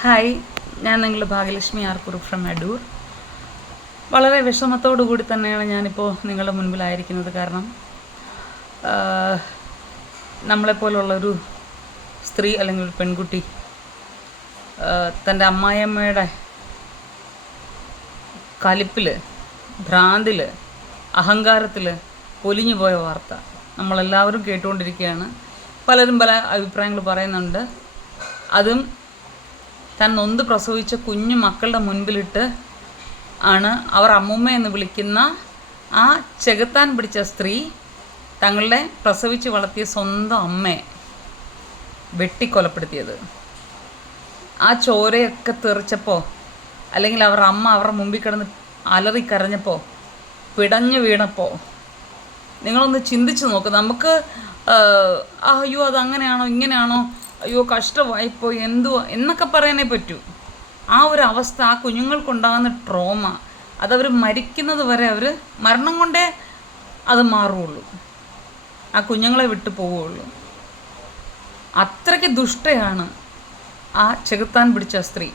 Hi, ഞാൻ നിങ്ങളുടെ Bhagyalakshmi ആർക്കുറു from Adoor. വളരെ വിഷമത്തോടു കൂടി തന്നെയാണ് ഞാനിപ്പോൾ നിങ്ങളുടെ മുൻപിലായിരിക്കുന്നത്. കാരണം നമ്മളെപ്പോലുള്ളൊരു സ്ത്രീ അല്ലെങ്കിൽ ഒരു പെൺകുട്ടി തൻ്റെ അമ്മായിയമ്മയുടെ കലിപ്പിൽ, ഭ്രാന്തിൽ, അഹങ്കാരത്തിൽ പൊലിഞ്ഞു പോയ വാർത്ത നമ്മളെല്ലാവരും കേട്ടുകൊണ്ടിരിക്കുകയാണ്. പലരും പല അഭിപ്രായങ്ങൾ പറയുന്നുണ്ട്. അതും താൻ നൊന്ത് പ്രസവിച്ച കുഞ്ഞു മക്കളുടെ മുൻപിലിട്ട് ആണ് അവർ അമ്മൂമ്മ എന്ന് വിളിക്കുന്ന ആ ചെകുത്താൻ പിടിച്ച സ്ത്രീ തങ്ങളുടെ പ്രസവിച്ച് വളർത്തിയ സ്വന്തം അമ്മയെ വെട്ടിക്കൊലപ്പെടുത്തിയത്. ആ ചോരയൊക്കെ തെറിച്ചപ്പോൾ, അല്ലെങ്കിൽ അവർ അമ്മ അവരുടെ മുമ്പിൽ കിടന്ന് അലറിക്കരഞ്ഞപ്പോൾ, പിടഞ്ഞു വീണപ്പോൾ, നിങ്ങളൊന്ന് ചിന്തിച്ച് നോക്ക്. നമുക്ക് അയ്യോ അതങ്ങനെയാണോ ഇങ്ങനെയാണോ, അയ്യോ കഷ്ടമായിപ്പോയി, എന്തുവാ എന്നൊക്കെ പറയാനേ പറ്റൂ. ആ ഒരു അവസ്ഥ, ആ കുഞ്ഞുങ്ങൾക്കുണ്ടാകുന്ന ട്രോമ, അതവർ മരിക്കുന്നത് വരെ, അവർ മരണം കൊണ്ടേ അത് മാറുകയുള്ളൂ, ആ കുഞ്ഞുങ്ങളെ വിട്ടു പോവുകയുള്ളൂ. അത്രയ്ക്ക് ദുഷ്ടയാണ് ആ ചെകുത്താൻ പിടിച്ച സ്ത്രീ.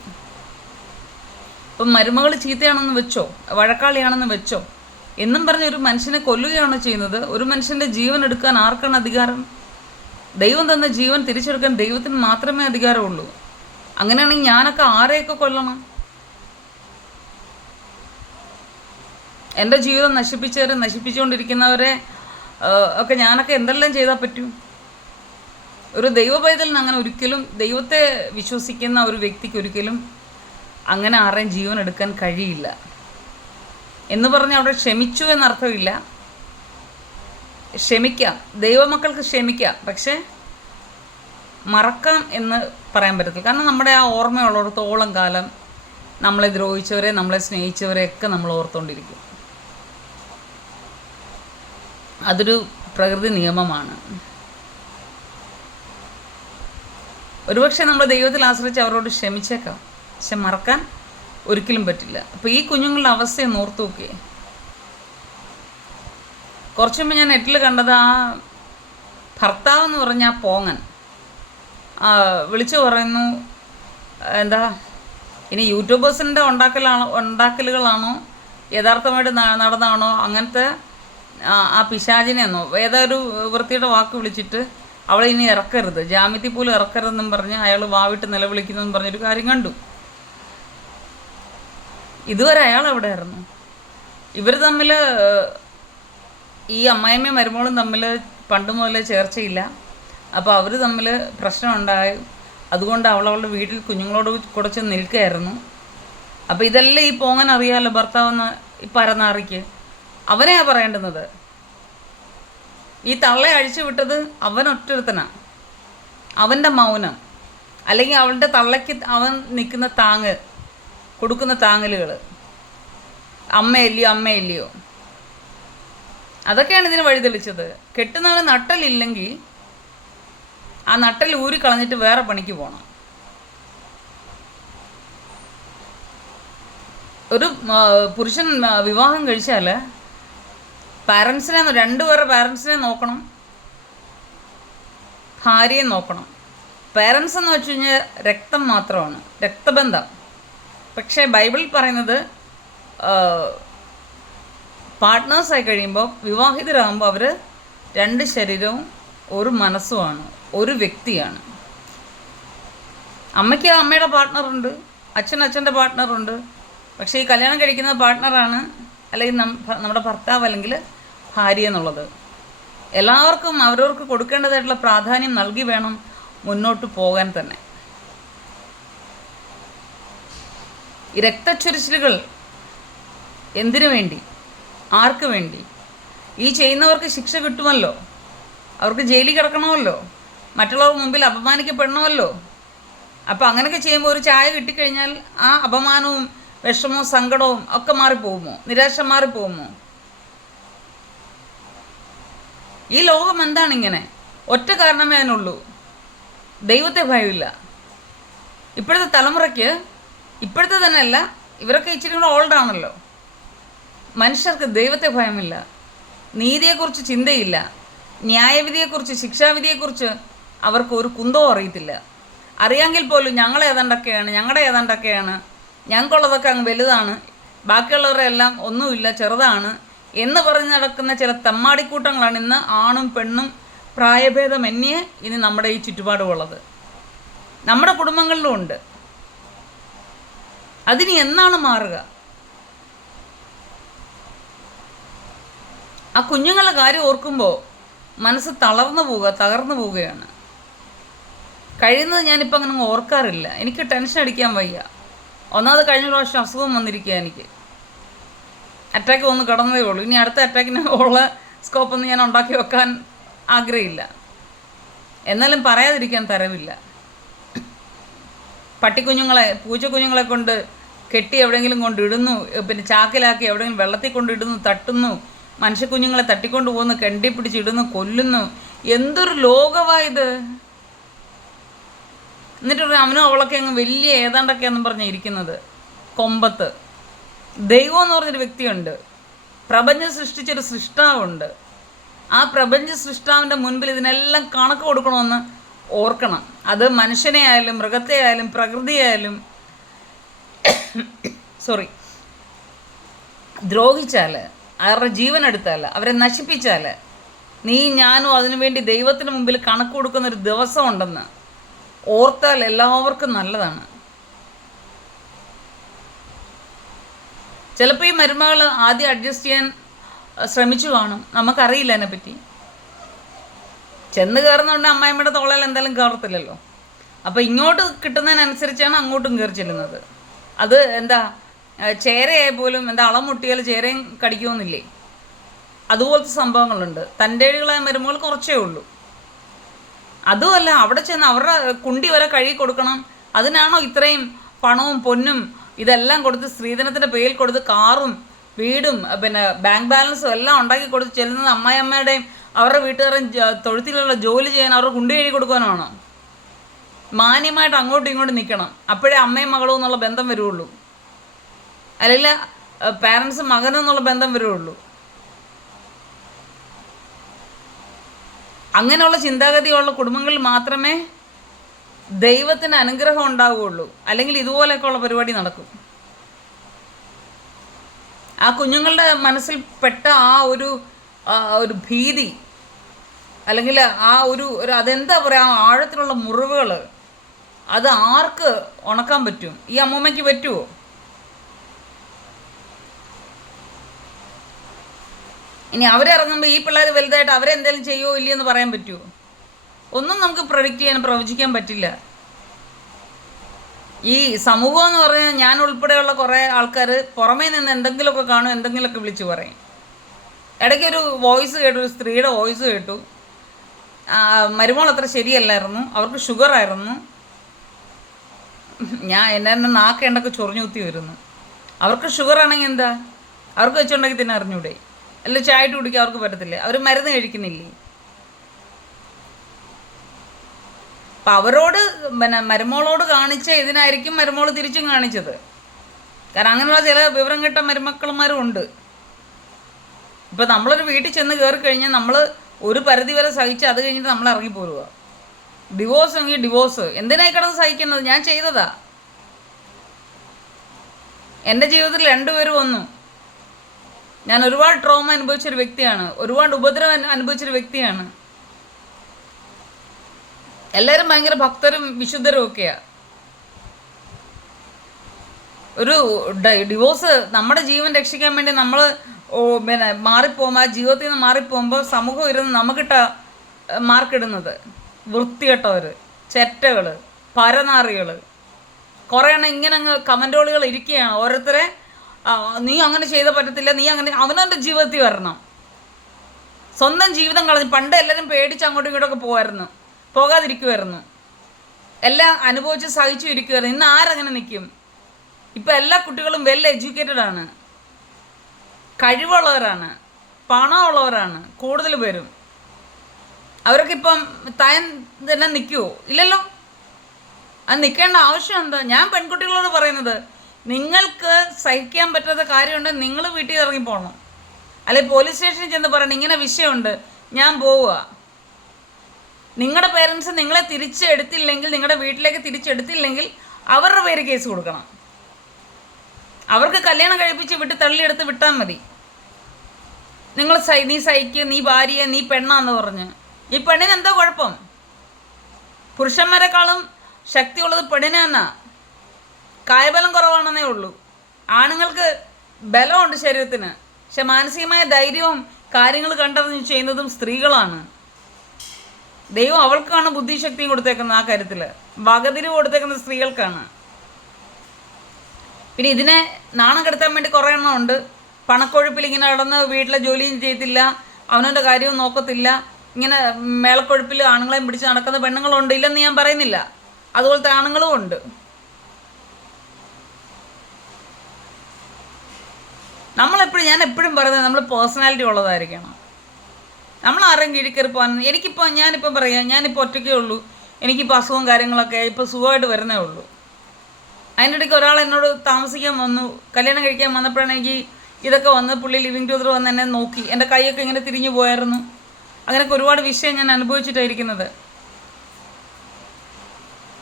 ഇപ്പം മരുമകൾ ചീത്തയാണെന്ന് വെച്ചോ, വഴക്കാളിയാണെന്ന് വെച്ചോ എന്നും പറഞ്ഞ് ഒരു മനുഷ്യനെ കൊല്ലുകയാണോ ചെയ്യുന്നത്? ഒരു മനുഷ്യൻ്റെ ജീവൻ എടുക്കാൻ ആർക്കാണ് അധികാരം? ദൈവം തന്ന ജീവൻ തിരിച്ചെടുക്കാൻ ദൈവത്തിന് മാത്രമേ അധികാരമുള്ളൂ. അങ്ങനെയാണെങ്കിൽ ഞാനൊക്കെ ആരെയൊക്കെ കൊല്ലണം? എൻ്റെ ജീവിതം നശിപ്പിച്ചുകൊണ്ടിരിക്കുന്നവരെ ഒക്കെ ഞാനൊക്കെ എന്തെല്ലാം ചെയ്താൽ പറ്റും? ഒരു ദൈവ പൈതലിന് അങ്ങനെ ഒരിക്കലും, ദൈവത്തെ വിശ്വസിക്കുന്ന ഒരു വ്യക്തിക്ക് ഒരിക്കലും അങ്ങനെ ആരെയും ജീവൻ എടുക്കാൻ കഴിയില്ല. എന്ന് പറഞ്ഞ് അവിടെ ക്ഷമിച്ചു എന്നർത്ഥമില്ല. ക്ഷമിക്കാം, ദൈവമക്കൾക്ക് ക്ഷമിക്കാം, പക്ഷേ മറക്കാം എന്ന് പറയാൻ പറ്റത്തില്ല. കാരണം നമ്മുടെ ആ ഓർമ്മയുള്ളിടത്തോളം കാലം നമ്മളെ ദ്രോഹിച്ചവരെ, നമ്മളെ സ്നേഹിച്ചവരെയൊക്കെ നമ്മൾ ഓർത്തുകൊണ്ടിരിക്കും. അതൊരു പ്രകൃതി നിയമമാണ്. ഒരുപക്ഷെ നമ്മൾ ദൈവത്തിൽ ആശ്രയിച്ച് അവരോട് ക്ഷമിച്ചേക്കാം, പക്ഷെ മറക്കാൻ ഒരിക്കലും പറ്റില്ല. അപ്പോൾ ഈ കുഞ്ഞുങ്ങളുടെ അവസ്ഥയൊന്ന് ഓർത്തു നോക്കിയേ. കുറച്ച് മുമ്പ് ഞാൻ നെറ്റിൽ കണ്ടത്, ആ ഭർത്താവെന്ന് പറഞ്ഞ ആ പോങ്ങൻ വിളിച്ചു പറയുന്നു, എന്താ ഇനി യൂട്യൂബേഴ്സിൻ്റെ ഉണ്ടാക്കലുകളാണോ യഥാർത്ഥമായിട്ട് നടന്നാണോ, അങ്ങനത്തെ ആ പിശാചിനെന്നോ ഏതൊരു വൃത്തിയുടെ വാക്ക് വിളിച്ചിട്ട് അവളെ ഇനി ഇറക്കരുത്, ജാമ്യത്തിൽ പോലും ഇറക്കരുതെന്നും പറഞ്ഞ് അയാൾ വാവിട്ട് നിലവിളിക്കുന്നതെന്ന് പറഞ്ഞൊരു കാര്യം കണ്ടു. ഇതുവരെ അയാൾ എവിടെയായിരുന്നു? ഇവർ തമ്മിൽ, ഈ അമ്മായിമ്മയും മരുമോളും തമ്മിൽ പണ്ട് മുതലേ ചേർച്ചയില്ല. അപ്പോൾ അവർ തമ്മിൽ പ്രശ്നമുണ്ടായി. അതുകൊണ്ട് അവളവളുടെ വീട്ടിൽ കുഞ്ഞുങ്ങളോട് കുറച്ച് നിൽക്കുകയായിരുന്നു. അപ്പോൾ ഇതെല്ലാം ഈ പോങ്ങൻ അറിയാമല്ലോ, ഭർത്താവെന്ന് ഈ പരനാറിക്ക്. അവനെയാണ് പറയേണ്ടുന്നത്. ഈ തള്ളെ അഴിച്ചു വിട്ടത് അവൻ ഒറ്റൊരുത്തനാണ്. അവൻ്റെ മൗനം, അല്ലെങ്കിൽ അവളുടെ തള്ളയ്ക്ക് അവൻ നിൽക്കുന്ന താങ്ങ്, കൊടുക്കുന്ന താങ്ങലുകൾ, അമ്മയില്ലയോ, അതൊക്കെയാണ് ഇതിന് വഴിതെളിച്ചത്. കെട്ടുന്നവന് നട്ടലില്ലെങ്കിൽ ആ നട്ടൽ ഊരി കളഞ്ഞിട്ട് വേറെ പണിക്ക് പോകണം. ഒരു പുരുഷൻ വിവാഹം കഴിച്ചാൽ പാരൻസിനെ, രണ്ടുപേരുടെ പാരൻസിനെ നോക്കണം, ഭാര്യയെ നോക്കണം. പാരൻസ് എന്ന് വെച്ച് കഴിഞ്ഞാൽ രക്തം മാത്രമാണ്, രക്തബന്ധം. പക്ഷേ ബൈബിളിൽ പറയുന്നത് പാർട്ട്നേഴ്സായി കഴിയുമ്പോൾ, വിവാഹിതരാകുമ്പോൾ അവർ രണ്ട് ശരീരവും ഒരു മനസ്സുമാണ്, ഒരു വ്യക്തിയാണ്. അമ്മയ്ക്ക് അമ്മയുടെ പാർട്ട്ണറുണ്ട്, അച്ഛൻ്റെ പാർട്ട്ണറുണ്ട്. പക്ഷേ ഈ കല്യാണം കഴിക്കുന്ന പാർട്ട്ണറാണ്, അല്ലെങ്കിൽ നമ്മുടെ ഭർത്താവ് അല്ലെങ്കിൽ ഭാര്യ എന്നുള്ളത്. എല്ലാവർക്കും അവരവർക്ക് കൊടുക്കേണ്ടതായിട്ടുള്ള പ്രാധാന്യം നൽകി വേണം മുന്നോട്ട് പോകാൻ തന്നെ. ഈ രക്തച്ചൊരിച്ചിലുകൾ എന്തിനു വേണ്ടി, ആർക്ക് വേണ്ടി? ഈ ചെയ്യുന്നവർക്ക് ശിക്ഷ കിട്ടുമല്ലോ, അവർക്ക് ജയിലിൽ കിടക്കണമല്ലോ, മറ്റുള്ളവർക്ക് മുമ്പിൽ അപമാനിക്കപ്പെടണമല്ലോ. അപ്പോൾ അങ്ങനെയൊക്കെ ചെയ്യുമ്പോൾ ഒരു ചായ കിട്ടിക്കഴിഞ്ഞാൽ ആ അപമാനവും വിഷമവും സങ്കടവും ഒക്കെ മാറിപ്പോകുമോ? നിരാശ മാറിപ്പോകുമോ? ഈ ലോകം എന്താണ് ഇങ്ങനെ? ഒറ്റ കാരണമേ അതിനുള്ളൂ, ദൈവത്തെ ഭയമില്ല. ഇപ്പോഴത്തെ തലമുറയ്ക്ക്, ഇപ്പോഴത്തെ തന്നെയല്ല, ഇവരൊക്കെ ഇച്ചിരി കൂടെ ഓൾഡാണല്ലോ, മനുഷ്യർക്ക് ദൈവത്തെ ഭയമില്ല, നീതിയെക്കുറിച്ച് ചിന്തയില്ല, ന്യായവിധിയെക്കുറിച്ച്, ശിക്ഷാവിധിയെക്കുറിച്ച് അവർക്ക് ഒരു കുന്തവും അറിയത്തില്ല. അറിയാമെങ്കിൽ പോലും ഞങ്ങളുടെ ഏതാണ്ടൊക്കെയാണ്, ഞങ്ങൾക്കുള്ളതൊക്കെ അങ്ങ് വലുതാണ്, ബാക്കിയുള്ളവരെ എല്ലാം ഒന്നുമില്ല, ചെറുതാണ് എന്ന് പറഞ്ഞ് നടക്കുന്ന ചില തെമ്മാടിക്കൂട്ടങ്ങളാണ് ഇന്ന് ആണും പെണ്ണും പ്രായഭേദമന്യേ ഇനി നമ്മുടെ ഈ ചുറ്റുപാടുമുള്ളത്. നമ്മുടെ കുടുംബങ്ങളിലും ഉണ്ട്. അതിന് എന്നാണ് മാറുക? ആ കുഞ്ഞുങ്ങളുടെ കാര്യം ഓർക്കുമ്പോൾ മനസ്സ് തകർന്നു പോവുകയാണ്. കഴിയുന്നത് ഞാനിപ്പോൾ അങ്ങനെ ഓർക്കാറില്ല. എനിക്ക് ടെൻഷൻ അടിക്കാൻ വയ്യ. ഒന്നാമത് കഴിഞ്ഞ പ്രാവശ്യം അസുഖം വന്നിരിക്കുക, എനിക്ക് അറ്റാക്ക് വന്ന് കിടന്നതേ ഉള്ളൂ. ഇനി അടുത്ത അറ്റാക്കിന് ഉള്ള സ്കോപ്പൊന്നും ഞാൻ ഉണ്ടാക്കി വെക്കാൻ ആഗ്രഹമില്ല. എന്നാലും പറയാതിരിക്കാൻ തരവില്ല. പട്ടിക്കുഞ്ഞുങ്ങളെ, പൂച്ചക്കുഞ്ഞുങ്ങളെ കൊണ്ട് കെട്ടി എവിടെയെങ്കിലും കൊണ്ടിടുന്നു, പിന്നെ ചാക്കിലാക്കി എവിടെയെങ്കിലും വെള്ളത്തിൽ കൊണ്ടിടുന്നു, തട്ടുന്നു, മനുഷ്യക്കുഞ്ഞുങ്ങളെ തട്ടിക്കൊണ്ട് പോകുന്നു, കെണ്ടി പിടിച്ചിടുന്നു, കൊല്ലുന്നു. എന്തൊരു ലോകമായത്! എന്നിട്ട് അവനും അവളൊക്കെ അങ്ങ് വലിയ ഏതാണ്ടൊക്കെയാണെന്ന് പറഞ്ഞാൽ ഇരിക്കുന്നത്. കൊമ്പത്ത് ദൈവം എന്ന് പറഞ്ഞൊരു വ്യക്തിയുണ്ട്, പ്രപഞ്ചം സൃഷ്ടിച്ചൊരു സൃഷ്ടാവുണ്ട്. ആ പ്രപഞ്ച സൃഷ്ടാവിൻ്റെ മുൻപിൽ ഇതിനെല്ലാം കണക്ക് കൊടുക്കണമെന്ന് ഓർക്കണം. അത് മനുഷ്യനെ ആയാലും മൃഗത്തെ ആയാലും പ്രകൃതിയായാലും ദ്രോഹിച്ചാൽ, അവരുടെ ജീവൻ എടുത്താൽ, അവരെ നശിപ്പിച്ചാൽ, നീ ഞാനും അതിനുവേണ്ടി ദൈവത്തിന് മുമ്പിൽ കണക്ക് കൊടുക്കുന്നൊരു ദിവസം ഉണ്ടെന്ന് ഓർത്താൽ എല്ലാവർക്കും നല്ലതാണ്. ചിലപ്പോൾ ഈ മരുമകൾ ആദ്യം അഡ്ജസ്റ്റ് ചെയ്യാൻ ശ്രമിച്ചു കാണും, നമുക്കറിയില്ല അതിനെപ്പറ്റി. ചെന്ന് കയറുന്നുണ്ട് അമ്മായിമ്മയുടെ തോളയിൽ എന്തായാലും കയറത്തില്ലല്ലോ. അപ്പോൾ ഇങ്ങോട്ട് കിട്ടുന്നതിനനുസരിച്ചാണ് അങ്ങോട്ടും കയറി ചെല്ലുന്നത്. അത് എന്താ, ചേരയായ പോലും എന്താ അളം മുട്ടിയാൽ ചേരയും കടിക്കുമെന്നില്ലേ, അതുപോലത്തെ സംഭവങ്ങളുണ്ട്. തൻ്റെ ഏഴുകളായ മരുമകൾ കുറച്ചേ ഉള്ളൂ. അതുമല്ല, അവിടെ ചെന്ന് അവരുടെ കുണ്ടി വരെ കഴുകി കൊടുക്കണം. അതിനാണോ ഇത്രയും പണവും പൊന്നും ഇതെല്ലാം കൊടുത്ത്, സ്ത്രീധനത്തിൻ്റെ പേരിൽ കൊടുത്ത് കാറും വീടും പിന്നെ ബാങ്ക് ബാലൻസും എല്ലാം ഉണ്ടാക്കി കൊടുത്ത് ചെല്ലുന്നത് അമ്മായിയമ്മയുടെയും അവരുടെ വീട്ടുകാരും തൊഴുത്തിലുള്ള ജോലി ചെയ്യാൻ, അവരുടെ കുണ്ടി കഴുകി കൊടുക്കാനാണോ? മാന്യമായിട്ട് അങ്ങോട്ടും ഇങ്ങോട്ടും നിൽക്കണം. അപ്പോഴേ അമ്മയും മകളും എന്നുള്ള ബന്ധം വരുള്ളൂ, അല്ലെങ്കിൽ പാരൻസും മകനും എന്നുള്ള ബന്ധം വരുള്ളൂ. അങ്ങനെയുള്ള ചിന്താഗതിയുള്ള കുടുംബങ്ങളിൽ മാത്രമേ ദൈവത്തിന് അനുഗ്രഹം ഉണ്ടാവുകയുള്ളൂ. അല്ലെങ്കിൽ ഇതുപോലെയൊക്കെയുള്ള പരിപാടി നടക്കും. ആ കുഞ്ഞുങ്ങളുടെ മനസ്സിൽ പെട്ട ആ ഒരു ഭീതി, അല്ലെങ്കിൽ ആ ഒരു അതെന്താ പറയുക, ആഴത്തിലുള്ള മുറിവുകൾ, അത് ആർക്ക് ഉണക്കാൻ പറ്റും? ഈ അമ്മൂമ്മയ്ക്ക് പറ്റുമോ? ഇനി അവരിറങ്ങുമ്പോൾ ഈ പിള്ളേർ വലുതായിട്ട് അവരെന്തെങ്കിലും ചെയ്യുമോ ഇല്ലയോ എന്ന് പറയാൻ പറ്റുമോ? ഒന്നും നമുക്ക് പ്രവചിക്കാൻ പറ്റില്ല. ഈ സമൂഹം എന്ന് പറഞ്ഞാൽ ഞാൻ ഉൾപ്പെടെയുള്ള കുറേ ആൾക്കാർ പുറമേ നിന്ന് എന്തെങ്കിലുമൊക്കെ കാണും, എന്തെങ്കിലുമൊക്കെ വിളിച്ച് പറയും. ഇടയ്ക്കൊരു വോയിസ് കേട്ടു, ഒരു സ്ത്രീയുടെ വോയിസ് കേട്ടു. മരുമോൾ അത്ര ശരിയല്ലായിരുന്നു, അവർക്ക് ഷുഗറായിരുന്നു. എന്നെ നാക്കേണ്ടൊക്കെ ചൊറിഞ്ഞു കുത്തി വരുന്നു. അവർക്ക് ഷുഗറാണെങ്കിൽ എന്താ, അവർക്ക് വെച്ചുണ്ടാക്കി തന്നെ അറിഞ്ഞൂടെ? അല്ല, ചായ ഇട്ട് കുടിക്കാൻ അവർക്ക് പറ്റത്തില്ല, അവർ മരുന്ന് കഴിക്കുന്നില്ലേ? അപ്പം അവരോട് മരുമോളോട് കാണിച്ച ഇതിനായിരിക്കും മരുമോൾ തിരിച്ചും കാണിച്ചത്. കാരണം അങ്ങനെയുള്ള ചില വിവരം കിട്ട മരുമക്കളന്മാരും ഉണ്ട്. ഇപ്പം നമ്മളൊരു വീട്ടിൽ ചെന്ന് കയറി കഴിഞ്ഞാൽ നമ്മൾ ഒരു പരിധി വരെ സഹിച്ച് അത് കഴിഞ്ഞിട്ട് നമ്മൾ ഇറങ്ങിപ്പോരുക. ഡിവോഴ്സ് എങ്കിൽ ഡിവോഴ്സ്, എന്തിനായി കിടന്ന് സഹിക്കുന്നത്? ഞാൻ ചെയ്തതാ. എൻ്റെ ജീവിതത്തിൽ 2 പേര് വന്നു. ഞാൻ ഒരുപാട് ട്രോമ അനുഭവിച്ചൊരു വ്യക്തിയാണ്, ഒരുപാട് ഉപദ്രവം അനുഭവിച്ചൊരു വ്യക്തിയാണ്. എല്ലാവരും ഭയങ്കര ഭക്തരും വിശുദ്ധരും ഒക്കെയാണ്. ഒരു ഡിവോഴ്സ് നമ്മുടെ ജീവൻ രക്ഷിക്കാൻ വേണ്ടി നമ്മൾ മാറിപ്പോകുമ്പോൾ, ആ ജീവിതത്തിൽ നിന്ന് മാറിപ്പോകുമ്പോൾ സമൂഹം ഇരുന്ന് നമുക്കിട്ട മാർക്കിടുന്നത് വൃത്തികെട്ടവർ, ചെറ്റകൾ, പരനാറികൾ, കുറേ എണ്ണം ഇങ്ങനെ അങ്ങ് കമൻറ്റോളുകൾ ഇരിക്കുകയാണ്. ഓരോരുത്തരെ നീ അങ്ങനെ ചെയ്ത പറ്റത്തില്ല, നീ അങ്ങനെ, അവനവൻ്റെ ജീവിതത്തിൽ വരണം. സ്വന്തം ജീവിതം കളഞ്ഞ് പണ്ട് എല്ലാവരും പേടിച്ച് അങ്ങോട്ടും ഇങ്ങോട്ടൊക്കെ പോകാതിരിക്കുമായിരുന്നു, എല്ലാം അനുഭവിച്ച് സഹിച്ചു ഇരിക്കുമായിരുന്നു. ഇന്ന് ആരങ്ങനെ നിൽക്കും? ഇപ്പം എല്ലാ കുട്ടികളും വെൽ എഡ്യൂക്കേറ്റഡ് ആണ്, കഴിവുള്ളവരാണ്, പണമുള്ളവരാണ് കൂടുതൽ പേരും. അവരൊക്കെ ഇപ്പം താൻ തന്നെ നിൽക്കുമോ? ഇല്ലല്ലോ. അത് നിൽക്കേണ്ട ആവശ്യം എന്താ? ഞാൻ പെൺകുട്ടികളോട് പറയുന്നത്, നിങ്ങൾക്ക് സഹിക്കാൻ പറ്റാത്ത കാര്യമുണ്ടെങ്കിൽ നിങ്ങൾ വീട്ടിൽ ഇറങ്ങിപ്പോകണം. അല്ലെങ്കിൽ പോലീസ് സ്റ്റേഷനിൽ ചെന്ന് പറയണം, ഇങ്ങനെ വിഷയമുണ്ട്, ഞാൻ പോവുക. നിങ്ങളുടെ പേരൻസ് നിങ്ങളെ തിരിച്ചെടുത്തില്ലെങ്കിൽ, നിങ്ങളുടെ വീട്ടിലേക്ക് തിരിച്ചെടുത്തില്ലെങ്കിൽ അവരുടെ പേര് കേസ് കൊടുക്കണം. അവർക്ക് കല്യാണം കഴിപ്പിച്ച് വിട്ട് തള്ളിയെടുത്ത് വിട്ടാൽ മതി. നിങ്ങൾ നീ സഹിക്കുക, നീ ഭാര്യയെ, നീ പെണ്ണാന്ന് പറഞ്ഞ്. ഈ പെണ്ണിന് എന്താ കുഴപ്പം? പുരുഷന്മാരെക്കാളും ശക്തിയുള്ളത് പെണ്ണിന് തന്നെ. കായബലം കുറവാണെന്നേ ഉള്ളൂ. ആണുങ്ങൾക്ക് ബലമുണ്ട് ശരീരത്തിന്, പക്ഷെ മാനസികമായ ധൈര്യവും കാര്യങ്ങൾ കണ്ടറിഞ്ഞ് ചെയ്യുന്നതും സ്ത്രീകളാണ്. ദൈവം അവൾക്കാണ് ബുദ്ധിശക്തിയും കൊടുത്തേക്കുന്നത്. ആ കാര്യത്തിൽ വകതിരിവ് കൊടുത്തേക്കുന്നത് സ്ത്രീകൾക്കാണ്. പിന്നെ ഇതിനെ നാണം കെടുത്താൻ വേണ്ടി കുറേ എണ്ണം ഉണ്ട്. പണക്കൊഴുപ്പിൽ ഇങ്ങനെ നടന്ന് വീട്ടിലെ ജോലിയും ചെയ്യത്തില്ല, അവനവൻ്റെ കാര്യവും നോക്കത്തില്ല. ഇങ്ങനെ മേളക്കൊഴുപ്പിൽ ആണുങ്ങളെയും പിടിച്ച് നടക്കുന്ന പെണ്ണുങ്ങളുണ്ട്, ഇല്ലെന്ന് ഞാൻ പറയുന്നില്ല. അതുപോലത്തെ ആണുങ്ങളും ഉണ്ട്. ഞാൻ എപ്പോഴും പറയുന്നത് നമ്മൾ പേഴ്സണാലിറ്റി ഉള്ളതായിരിക്കണം. നമ്മൾ ആരെയും കീഴിക്കയറി പോകാൻ. ഞാനിപ്പോൾ പറയാം, ഞാനിപ്പോൾ ഒറ്റയ്ക്കേ ഉള്ളൂ. എനിക്കിപ്പോൾ അസുഖവും കാര്യങ്ങളൊക്കെ ഇപ്പോൾ സുഖമായിട്ട് വരുന്നേ ഉള്ളൂ. അതിൻ്റെ ഇടയ്ക്ക് ഒരാൾ എന്നോട് താമസിക്കാൻ വന്നു, കല്യാണം കഴിക്കാൻ വന്നപ്പോഴാണ് എനിക്ക് ഇതൊക്കെ വന്ന് പുള്ളി ലിവിങ് ടുഗദർ വന്ന് എന്നെ നോക്കി. എൻ്റെ കൈയൊക്കെ ഇങ്ങനെ തിരിഞ്ഞു പോയായിരുന്നു. അങ്ങനെയൊക്കെ ഒരുപാട് വിഷയം ഞാൻ അനുഭവിച്ചിട്ടായിരിക്കുന്നത്.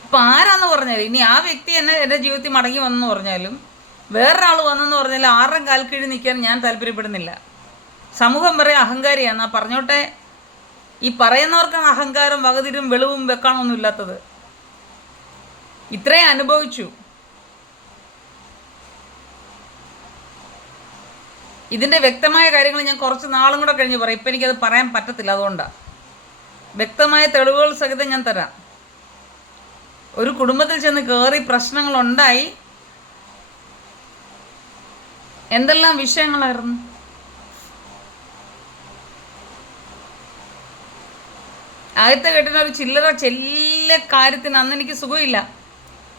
ഇപ്പം ആരാന്ന് പറഞ്ഞാൽ, ഇനി ആ വ്യക്തി എന്നെ എൻ്റെ ജീവിതത്തിൽ മടങ്ങി വന്നെന്ന് പറഞ്ഞാലും വേറൊരാൾ വന്നെന്ന് പറഞ്ഞാൽ ആരുടെ കാൽ കീഴിൽ നിൽക്കാൻ ഞാൻ താല്പര്യപ്പെടുന്നില്ല. സമൂഹം പറയാം അഹങ്കാരിയാണെന്നാ പറഞ്ഞോട്ടെ. ഈ പറയുന്നവർക്കാണ് അഹങ്കാരം, വകതിരും വെളിവും വെക്കാണൊന്നും ഇല്ലാത്തത്. ഇത്രയും അനുഭവിച്ചു. ഇതിൻ്റെ വ്യക്തമായ കാര്യങ്ങൾ ഞാൻ കുറച്ച് നാളും കൂടെ കഴിഞ്ഞ് പറയാം. ഇപ്പം എനിക്കത് പറയാൻ പറ്റത്തില്ല. അതുകൊണ്ടാണ് വ്യക്തമായ തെളിവുകൾ സഹിതം ഞാൻ തരാം. ഒരു കുടുംബത്തിൽ ചെന്ന് കയറി പ്രശ്നങ്ങളുണ്ടായി. എന്തെല്ലാം വിഷയങ്ങളായിരുന്നു. ആദ്യത്തെ കെട്ടിന് ഒരു ചെല്ല കാര്യത്തിന് അന്ന് എനിക്ക് സുഖമില്ല.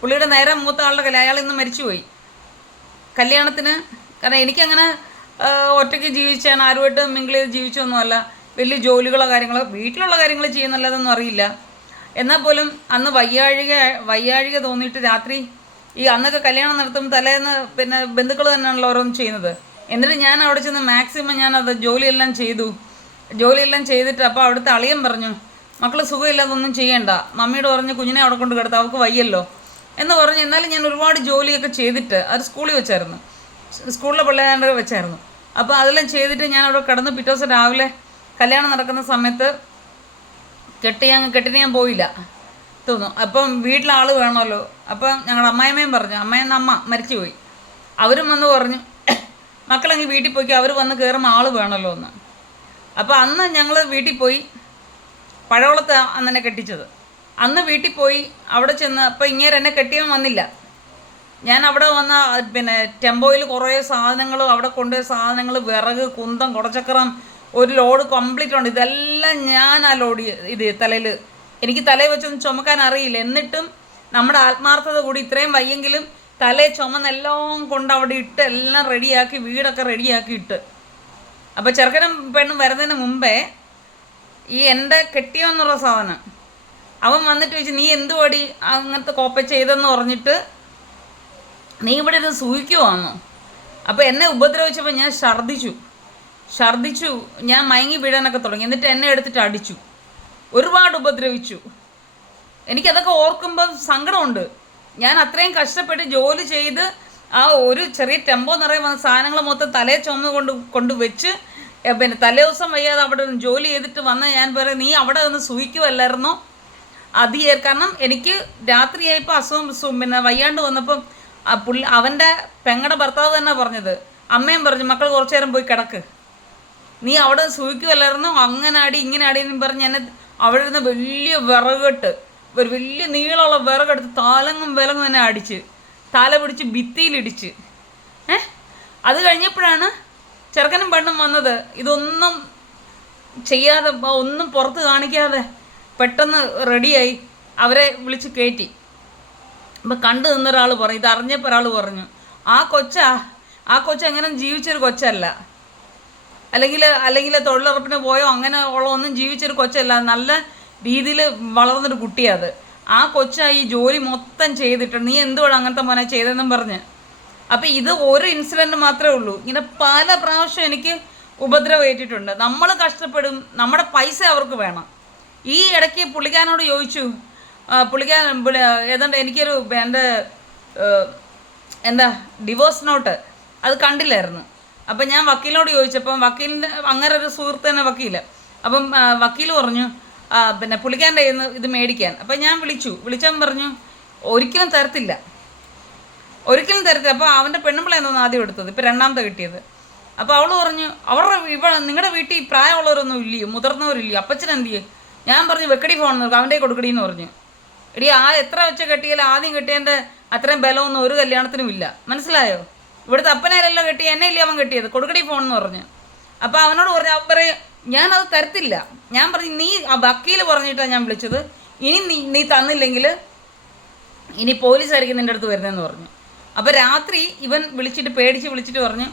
പുള്ളിയുടെ നേരെ മൂത്ത ആളുടെ കല്യാണം, അയാൾ ഇന്ന് മരിച്ചുപോയി. കല്യാണത്തിന്, കാരണം എനിക്കങ്ങനെ ഒറ്റയ്ക്ക് ജീവിച്ചാണ്, ആരുമായിട്ട് മിങ്കിൾ ചെയ്ത് ജീവിച്ചൊന്നുമല്ല. വലിയ ജോലികളോ കാര്യങ്ങളോ വീട്ടിലുള്ള കാര്യങ്ങൾ ചെയ്യുന്നല്ലതൊന്നും അറിയില്ല. എന്നാൽ പോലും അന്ന് വയ്യാഴിക തോന്നിയിട്ട് രാത്രി അന്നൊക്കെ കല്യാണം നടത്തുമ്പോൾ തലേന്ന് പിന്നെ ബന്ധുക്കൾ തന്നെയാണല്ലോ ഓരോന്നും ചെയ്യുന്നത്. എന്നിട്ട് ഞാൻ അവിടെ ചെന്ന് മാക്സിമം ഞാനത് ജോലിയെല്ലാം ചെയ്തിട്ട് അപ്പോൾ അവിടുത്തെ അളിയൻ പറഞ്ഞു, മക്കൾ സുഖമില്ലാതൊന്നും ചെയ്യണ്ട, മമ്മിയോട് പറഞ്ഞ് കുഞ്ഞിനെ അവിടെ കൊണ്ട് കിടത്താം, അവൾക്ക് വയ്യല്ലോ എന്ന് പറഞ്ഞ്. എന്നാലും ഞാൻ ഒരുപാട് ജോലിയൊക്കെ ചെയ്തിട്ട്, അത് സ്കൂളിൽ വെച്ചായിരുന്നു, സ്കൂളിലെ പിള്ളേരുടെ വെച്ചായിരുന്നു. അപ്പോൾ അതെല്ലാം ചെയ്തിട്ട് ഞാൻ അവിടെ കിടന്ന് പിറ്റേ ദിവസം രാവിലെ കല്യാണം നടക്കുന്ന സമയത്ത് കെട്ടിന് ഞാൻ പോയില്ല തോന്നുന്നു. അപ്പം വീട്ടിലാൾ വേണമല്ലോ. അപ്പം ഞങ്ങളുടെ അമ്മായിമ്മയും പറഞ്ഞു, അമ്മ മരിച്ചുപോയി. അവരും വന്ന് പറഞ്ഞു, മക്കളെങ്കിൽ വീട്ടിൽ പോയിക്കോ, അവർ വന്ന് കയറുമ്പോൾ ആൾ വേണമല്ലോ എന്ന്. അപ്പോൾ അന്ന് ഞങ്ങൾ വീട്ടിൽ പോയി. പഴവളത്ത് അന്ന് എന്നെ കെട്ടിച്ചത്. അന്ന് വീട്ടിൽ പോയി അവിടെ ചെന്ന് അപ്പോൾ ഇങ്ങനെ എന്നെ കെട്ടിയവൻ വന്നില്ല. ഞാൻ അവിടെ വന്ന പിന്നെ ടെമ്പോയിൽ കുറേ സാധനങ്ങൾ, അവിടെ കൊണ്ടുപോയ സാധനങ്ങൾ, വിറക്, കുന്തം, കുടച്ചക്രം, ഒരു ലോഡ് കംപ്ലീറ്റ് ഉണ്ട്. ഇതെല്ലാം ഞാൻ ആ ലോഡ് തലയിൽ, എനിക്ക് തലയിൽ വെച്ചൊന്നും ചുമക്കാൻ അറിയില്ല. എന്നിട്ടും നമ്മുടെ ആത്മാർത്ഥത കൂടി ഇത്രയും വയ്യെങ്കിലും തലയിൽ ചുമന്നെല്ലാം കൊണ്ട് അവിടെ ഇട്ട് എല്ലാം റെഡിയാക്കി, വീടൊക്കെ റെഡിയാക്കി ഇട്ട്. അപ്പോൾ ചെറുക്കനും പെണ്ണും വരുന്നതിന് മുമ്പേ എൻ്റെ കെട്ടിയോന്നുള്ള സാധനം അവൻ വന്നിട്ട് ചോദിച്ചു, നീ എന്തുപടി അങ്ങനത്തെ കോപ്പ ചെയ്തെന്ന് പറഞ്ഞിട്ട് നീ ഇവിടെ ഇത് സൂഹിക്കുവാന്നോ? അപ്പോൾ എന്നെ ഉപദ്രവിച്ചപ്പോൾ ഞാൻ ഛർദ്ദിച്ചു, ഞാൻ മയങ്ങി വീഴാനൊക്കെ തുടങ്ങി. എന്നിട്ട് എന്നെ എടുത്തിട്ട് അടിച്ചു, ഒരുപാട് ഉപദ്രവിച്ചു. എനിക്കതൊക്കെ ഓർക്കുമ്പോൾ സങ്കടമുണ്ട്. ഞാൻ അത്രയും കഷ്ടപ്പെട്ട് ജോലി ചെയ്ത് ആ ഒരു ചെറിയ ടെമ്പോ നിറയെ വന്ന സാധനങ്ങൾ മൊത്തം തലയെ ചുമന്ന് കൊണ്ട് വെച്ച് പിന്നെ തലേ ദിവസം വയ്യാതെ അവിടെ ജോലി ചെയ്തിട്ട് വന്ന് ഞാൻ പറയും, നീ അവിടെ നിന്ന് സൂഹിക്കുമല്ലായിരുന്നോ? കാരണം എനിക്ക് രാത്രിയായപ്പോൾ അസുഖം പിന്നെ വയ്യാണ്ട് വന്നപ്പം അവൻ്റെ പെങ്ങളുടെ ഭർത്താവ് തന്നെ പറഞ്ഞത്, അമ്മയും പറഞ്ഞു, മക്കൾ കുറച്ചു നേരം പോയി കിടക്ക്, നീ അവിടെ സൂഹിക്കുമല്ലായിരുന്നോ? അങ്ങനെ ആടി ഇങ്ങനെ ആടി എന്ന് പറഞ്ഞ് എന്നെ അവിടെ നിന്ന് വലിയ വിറകെട്ട്, ഒരു വലിയ നീളമുള്ള വിറകെടുത്ത് താലങ്ങും വിലങ്ങും എന്നെ അടിച്ച്, തല പിടിച്ച് ഭിത്തിയിലിടിച്ച്. അത് കഴിഞ്ഞപ്പോഴാണ് ചെറുക്കനും പെണ്ണും വന്നത്. ഇതൊന്നും ചെയ്യാതെ, ഒന്നും പുറത്ത് കാണിക്കാതെ പെട്ടെന്ന് റെഡിയായി അവരെ വിളിച്ച് കയറ്റി. അപ്പം കണ്ടു നിന്നൊരാൾ പറഞ്ഞു, ഇത് അറിഞ്ഞപ്പോൾ ഒരാൾ പറഞ്ഞു, ആ കൊച്ച എങ്ങനെ ജീവിച്ചൊരു കൊച്ചല്ല, അല്ലെങ്കിൽ തൊഴിലുറപ്പിന് പോയോ അങ്ങനെ ഉള്ള ഒന്നും ജീവിച്ചൊരു കൊച്ചല്ല, നല്ല രീതിയിൽ വളർന്നൊരു കുട്ടിയത്. ആ കൊച്ചായി ഈ ജോലി മൊത്തം ചെയ്തിട്ടുണ്ട്, നീ എന്തുകൊണ്ട് അങ്ങനത്തെ മോനെ ചെയ്തതെന്നും പറഞ്ഞ്. അപ്പം ഇത് ഒരു ഇൻസിഡൻറ്റ് മാത്രമേ ഉള്ളൂ. ഇങ്ങനെ പല പ്രാവശ്യം എനിക്ക് ഉപദ്രവം ഏറ്റിട്ടുണ്ട്. നമ്മൾ കഷ്ടപ്പെടും, നമ്മുടെ പൈസ അവർക്ക് വേണം. ഈ ഇടയ്ക്ക് പുള്ളിക്കാരനോട് ചോദിച്ചു, ഏതാണ്ട് എനിക്കൊരു എൻ്റെ എന്താ ഡിവോഴ്സ് നോട്ട് അത് കണ്ടില്ലായിരുന്നു. അപ്പം ഞാൻ വക്കീലിനോട് ചോദിച്ചപ്പം വക്കീലിൻ്റെ അങ്ങനെ ഒരു സുഹൃത്ത് തന്നെ വക്കീൽ. അപ്പം വക്കീൽ പറഞ്ഞു പിന്നെ പുള്ളിക്കാരൻ്റെ കയ്യിൽ നിന്ന് ഇത് മേടിക്കാൻ. അപ്പം ഞാൻ വിളിച്ചവൻ പറഞ്ഞു ഒരിക്കലും തരത്തില്ല. അപ്പോൾ അവൻ്റെ പെണ്ണുമ്പിളയെന്നൊന്ന് ആദ്യം എടുത്തത്, ഇപ്പം രണ്ടാമത്തെ കിട്ടിയത്. അപ്പോൾ അവൾ പറഞ്ഞു നിങ്ങളുടെ വീട്ടിൽ പ്രായമുള്ളവരൊന്നും ഇല്ലയോ, മുതിർന്നവരില്ലയോ, അപ്പച്ചൻ എന്ത് ചെയ്യും? ഞാൻ പറഞ്ഞു വെക്കടി ഫോൺ നോക്കുക, അവൻ്റെ കൊടുക്കടി എന്ന് പറഞ്ഞു. എടി എത്ര വെച്ച് കെട്ടിയാലും ആദ്യം കെട്ടിയതിൻ്റെ അത്രയും ബലമൊന്നും ഒരു കല്യാണത്തിനും ഇല്ല, മനസ്സിലായോ? ഇവിടുത്തെ അപ്പനേരല്ലോ കെട്ടി, എന്നെ ഇല്ലേ അവൻ കെട്ടിയത്, കൊടുക്കടി ഫോൺ എന്ന് പറഞ്ഞു. അപ്പോൾ അവനോട് പറഞ്ഞു, അവൻ പറയും ഞാനത് തരത്തില്ല. ഞാൻ പറഞ്ഞു നീ വക്കീൽ പറഞ്ഞിട്ടാണ് ഞാൻ വിളിച്ചത്, ഇനി നീ തന്നില്ലെങ്കിൽ ഇനി പോലീസായിരിക്കും നിൻ്റെ അടുത്ത് വരുന്നതെന്ന് പറഞ്ഞു. അപ്പോൾ രാത്രി ഇവൻ പേടിച്ച് പറഞ്ഞു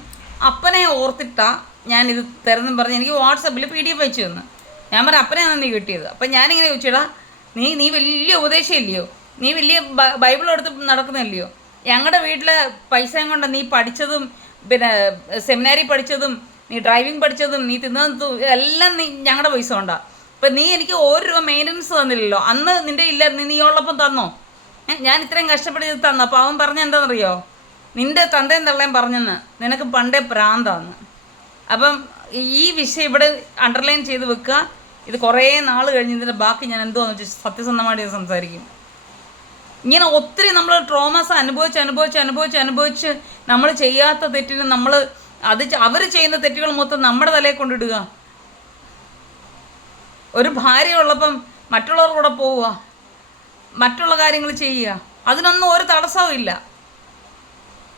അപ്പനെ ഓർത്തിട്ടാ ഞാനിത് തരുന്നെന്ന് പറഞ്ഞ് എനിക്ക് വാട്സപ്പിൽ PDF അയച്ചു തന്നു. ഞാൻ പറഞ്ഞു അപ്പനെയാണ് നീ കിട്ടിയത്. അപ്പം ഞാനിങ്ങനെ ചോദിച്ചടാ നീ വലിയ ഉപദേശമില്ലയോ, നീ വലിയ ബൈബിൾ എടുത്ത് നടക്കുന്നില്ലയോ? ഞങ്ങളുടെ വീട്ടിലെ പൈസയും കൊണ്ട് നീ പഠിച്ചതും പിന്നെ സെമിനാരി പഠിച്ചതും നീ ഡ്രൈവിംഗ് പഠിച്ചതും നീ തിന്നതും എല്ലാം ഞങ്ങളുടെ പൈസ കൊണ്ടാ. ഇപ്പം നീ എനിക്ക് 1 രൂപ മെയിൻ്റനൻസ് തന്നില്ലല്ലോ. അന്ന് നിൻ്റെ ഇല്ലായിരുന്നു, നീ ഉള്ളപ്പം തന്നോ? ഞാൻ ഇത്രയും കഷ്ടപ്പെട്ട് തന്നു. അപ്പോൾ അവൻ പറഞ്ഞ എന്താണെന്നറിയോ, നിൻ്റെ തന്തയും തള്ളയും പറഞ്ഞെന്ന് നിനക്ക് പണ്ടേ പ്രാന്താന്ന്. അപ്പം ഈ വിഷയം ഇവിടെ അണ്ടർലൈൻ ചെയ്ത് വെക്കുക. ഇത് കുറേ നാൾ കഴിഞ്ഞ് ഇതിൻ്റെ ബാക്കി ഞാൻ എന്തോന്ന് വെച്ചാൽ സത്യസന്ധമായിട്ട് സംസാരിക്കും. ഇങ്ങനെ ഒത്തിരി നമ്മൾ ട്രോമാസ് അനുഭവിച്ച് നമ്മൾ ചെയ്യാത്ത തെറ്റിന് അവർ ചെയ്യുന്ന തെറ്റുകൾ മൊത്തം നമ്മുടെ തലയിൽ കൊണ്ടിടുക. ഒരു ഭാര്യ ഉള്ളപ്പം മറ്റുള്ളവരുടെ കൂടെ പോവുക, മറ്റുള്ള കാര്യങ്ങൾ ചെയ്യുക, അതിനൊന്നും ഒരു തടസ്സവും ഇല്ല.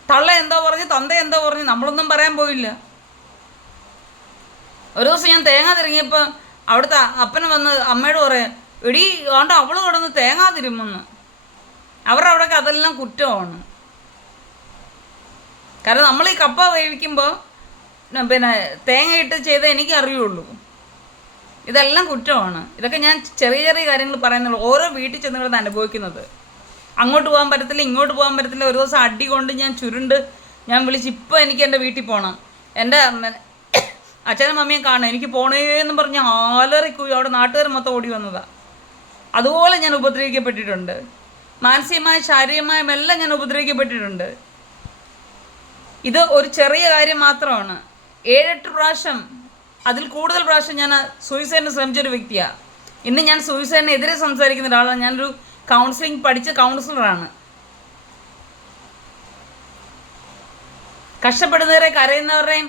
തള്ള എന്തോ പറഞ്ഞു, തന്ത എന്തോ പറഞ്ഞു, നമ്മളൊന്നും പറയാൻ പോയില്ല. ഒരു ദിവസം ഞാൻ തേങ്ങ തിരങ്ങിയപ്പോൾ അവിടുത്തെ അപ്പന് വന്ന് അമ്മയോട് പറയാം, എടീ വേണ്ട അവൾ കിടന്ന് തേങ്ങ തിരുമെന്ന്. അവിടെയൊക്കെ അതെല്ലാം കുറ്റമാണ്. കാരണം നമ്മൾ ഈ കപ്പ വേവിക്കുമ്പോൾ പിന്നെ തേങ്ങയിട്ട് ചെയ്തേ എനിക്ക് അറിയുള്ളൂ. ഇതെല്ലാം കുറ്റമാണ്. ഇതൊക്കെ ഞാൻ ചെറിയ കാര്യങ്ങൾ പറയുന്നുള്ളൂ. ഓരോ വീട്ടിൽ ചെന്ന് അനുഭവിക്കുന്നത്. അങ്ങോട്ട് പോകാൻ പറ്റത്തില്ല, ഇങ്ങോട്ട് പോകാൻ പറ്റത്തില്ല. ഒരു ദിവസം അടി കൊണ്ട് ഞാൻ ഞാൻ വിളിച്ച് ഇപ്പോൾ എനിക്ക് എൻ്റെ വീട്ടിൽ പോകണം, എൻ്റെ അച്ഛനും മമ്മിയും കാണും, എനിക്ക് പോണേന്ന് പറഞ്ഞ് ആലറിക്കൂയി. അവിടെ നാട്ടുകാർ മൊത്തം ഓടി വന്നതാണ്. അതുപോലെ ഞാൻ ഉപദ്രവിക്കപ്പെട്ടിട്ടുണ്ട്. മാനസികമായും ശാരീരികമായും എല്ലാം ഞാൻ ഉപദ്രവിക്കപ്പെട്ടിട്ടുണ്ട്. ഇത് ഒരു ചെറിയ കാര്യം മാത്രമാണ്. 7-8 പ്രാവശ്യം അതിൽ കൂടുതൽ പ്രാവശ്യം ഞാൻ സൂയിസൈഡിന് ശ്രമിച്ചൊരു വ്യക്തിയാണ്. ഇന്ന് ഞാൻ സൂയിസൈഡിനെതിരെ സംസാരിക്കുന്ന ഒരാളാണ്. ഞാനൊരു കൗൺസിലിംഗ് പഠിച്ച കൗൺസിലറാണ്. കഷ്ടപ്പെടുന്നവരെ കരയുന്നവരുടെയും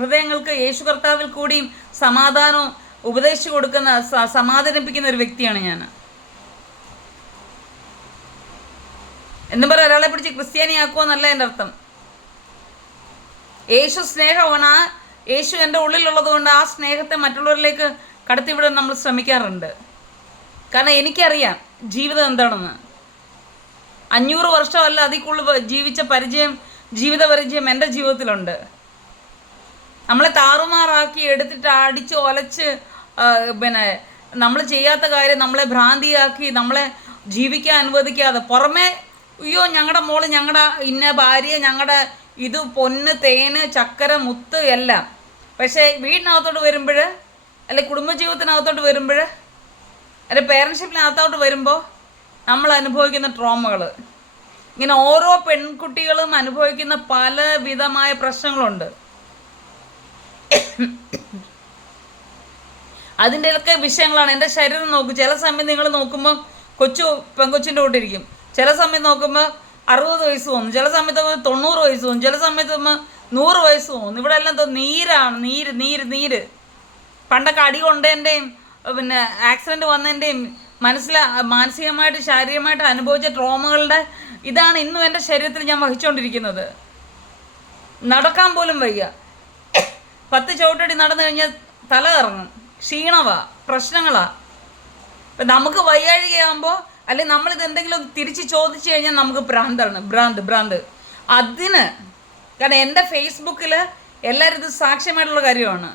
ഹൃദയങ്ങൾക്ക് യേശു കർത്താവിൽ കൂടിയും സമാധാനവും ഉപദേശിച്ചു കൊടുക്കുന്ന സമാധാനിപ്പിക്കുന്ന ഒരു വ്യക്തിയാണ് ഞാൻ. എന്നും പറയാം ഒരാളെ പിടിച്ച് ക്രിസ്ത്യാനിയാക്കുമെന്നല്ല എൻ്റെ അർത്ഥം. യേശു സ്നേഹമാണ്. യേശു എൻ്റെ ഉള്ളിലുള്ളത് കൊണ്ട് ആ സ്നേഹത്തെ മറ്റുള്ളവരിലേക്ക് കടത്തിവിടാൻ നമ്മൾ ശ്രമിക്കാറുണ്ട്. കാരണം എനിക്കറിയാം ജീവിതം എന്താണെന്ന്. 500 വർഷമല്ല അതിൽ കൂടുതൽ ജീവിച്ച ജീവിത പരിചയം എൻ്റെ ജീവിതത്തിലുണ്ട്. നമ്മളെ താറുമാറാക്കി എടുത്തിട്ട് അടിച്ച് ഒലച്ച് പിന്നെ നമ്മൾ ചെയ്യാത്ത കാര്യം നമ്മളെ ഭ്രാന്തിയാക്കി നമ്മളെ ജീവിക്കാൻ അനുവദിക്കാതെ പുറമേ അയ്യോ ഞങ്ങളുടെ മോള്, ഞങ്ങളുടെ ഇന്ന ഭാര്യ, ഞങ്ങളുടെ ഇത് പൊന്ന് തേന് ചക്കര മുത്ത് എല്ലാം. പക്ഷേ വീടിനകത്തോട്ട് വരുമ്പോൾ അല്ലെ കുടുംബജീവിതത്തിനകത്തോട്ട് വരുമ്പോൾ അല്ലെ പേരൻഷിപ്പിനകത്തോട്ട് വരുമ്പോൾ നമ്മൾ അനുഭവിക്കുന്ന ട്രോമകൾ, ഇങ്ങനെ ഓരോ പെൺകുട്ടികളും അനുഭവിക്കുന്ന പലവിധമായ പ്രശ്നങ്ങളുണ്ട്. അതിൻ്റെയൊക്കെ വിഷയങ്ങളാണ്. എൻ്റെ ശരീരം നോക്കും. ചില സമയം നിങ്ങൾ നോക്കുമ്പോൾ പെങ്കൊച്ചിൻ്റെ കൂട്ടിരിക്കും. ചില സമയം നോക്കുമ്പോൾ 60 വയസ്സ് തോന്നും, ചില സമയത്ത് 90 വയസ്സ് തോന്നും, ചില സമയത്ത് 100 വയസ്സ് തോന്നും. ഇവിടെ എല്ലാം നീരാണ്, നീര്. പണ്ടൊക്കെ അടി കൊണ്ടതിൻ്റെയും പിന്നെ ആക്സിഡൻറ്റ് വന്നതിൻ്റെയും മാനസികമായിട്ട് ശാരീരികമായിട്ട് അനുഭവിച്ച ട്രോമകളുടെ ഇതാണ് ഇന്നും എൻ്റെ ശരീരത്തിൽ ഞാൻ വഹിച്ചുകൊണ്ടിരിക്കുന്നത്. നടക്കാൻ പോലും വയ്യ. 10 ചവിട്ടടി നടന്നു കഴിഞ്ഞാൽ തല കറങ്ങും, ക്ഷീണവാ, പ്രശ്നങ്ങളാ. ഇപ്പം നമുക്ക് വയ്യാഴികയാകുമ്പോൾ അല്ലെങ്കിൽ നമ്മളിത് എന്തെങ്കിലും തിരിച്ച് ചോദിച്ചു കഴിഞ്ഞാൽ നമുക്ക് ഭ്രാന്ത്. അതിന് കാരണം എൻ്റെ ഫേസ്ബുക്കിൽ എല്ലാവരും ഇത് സാക്ഷ്യമായിട്ടുള്ള കാര്യമാണ്.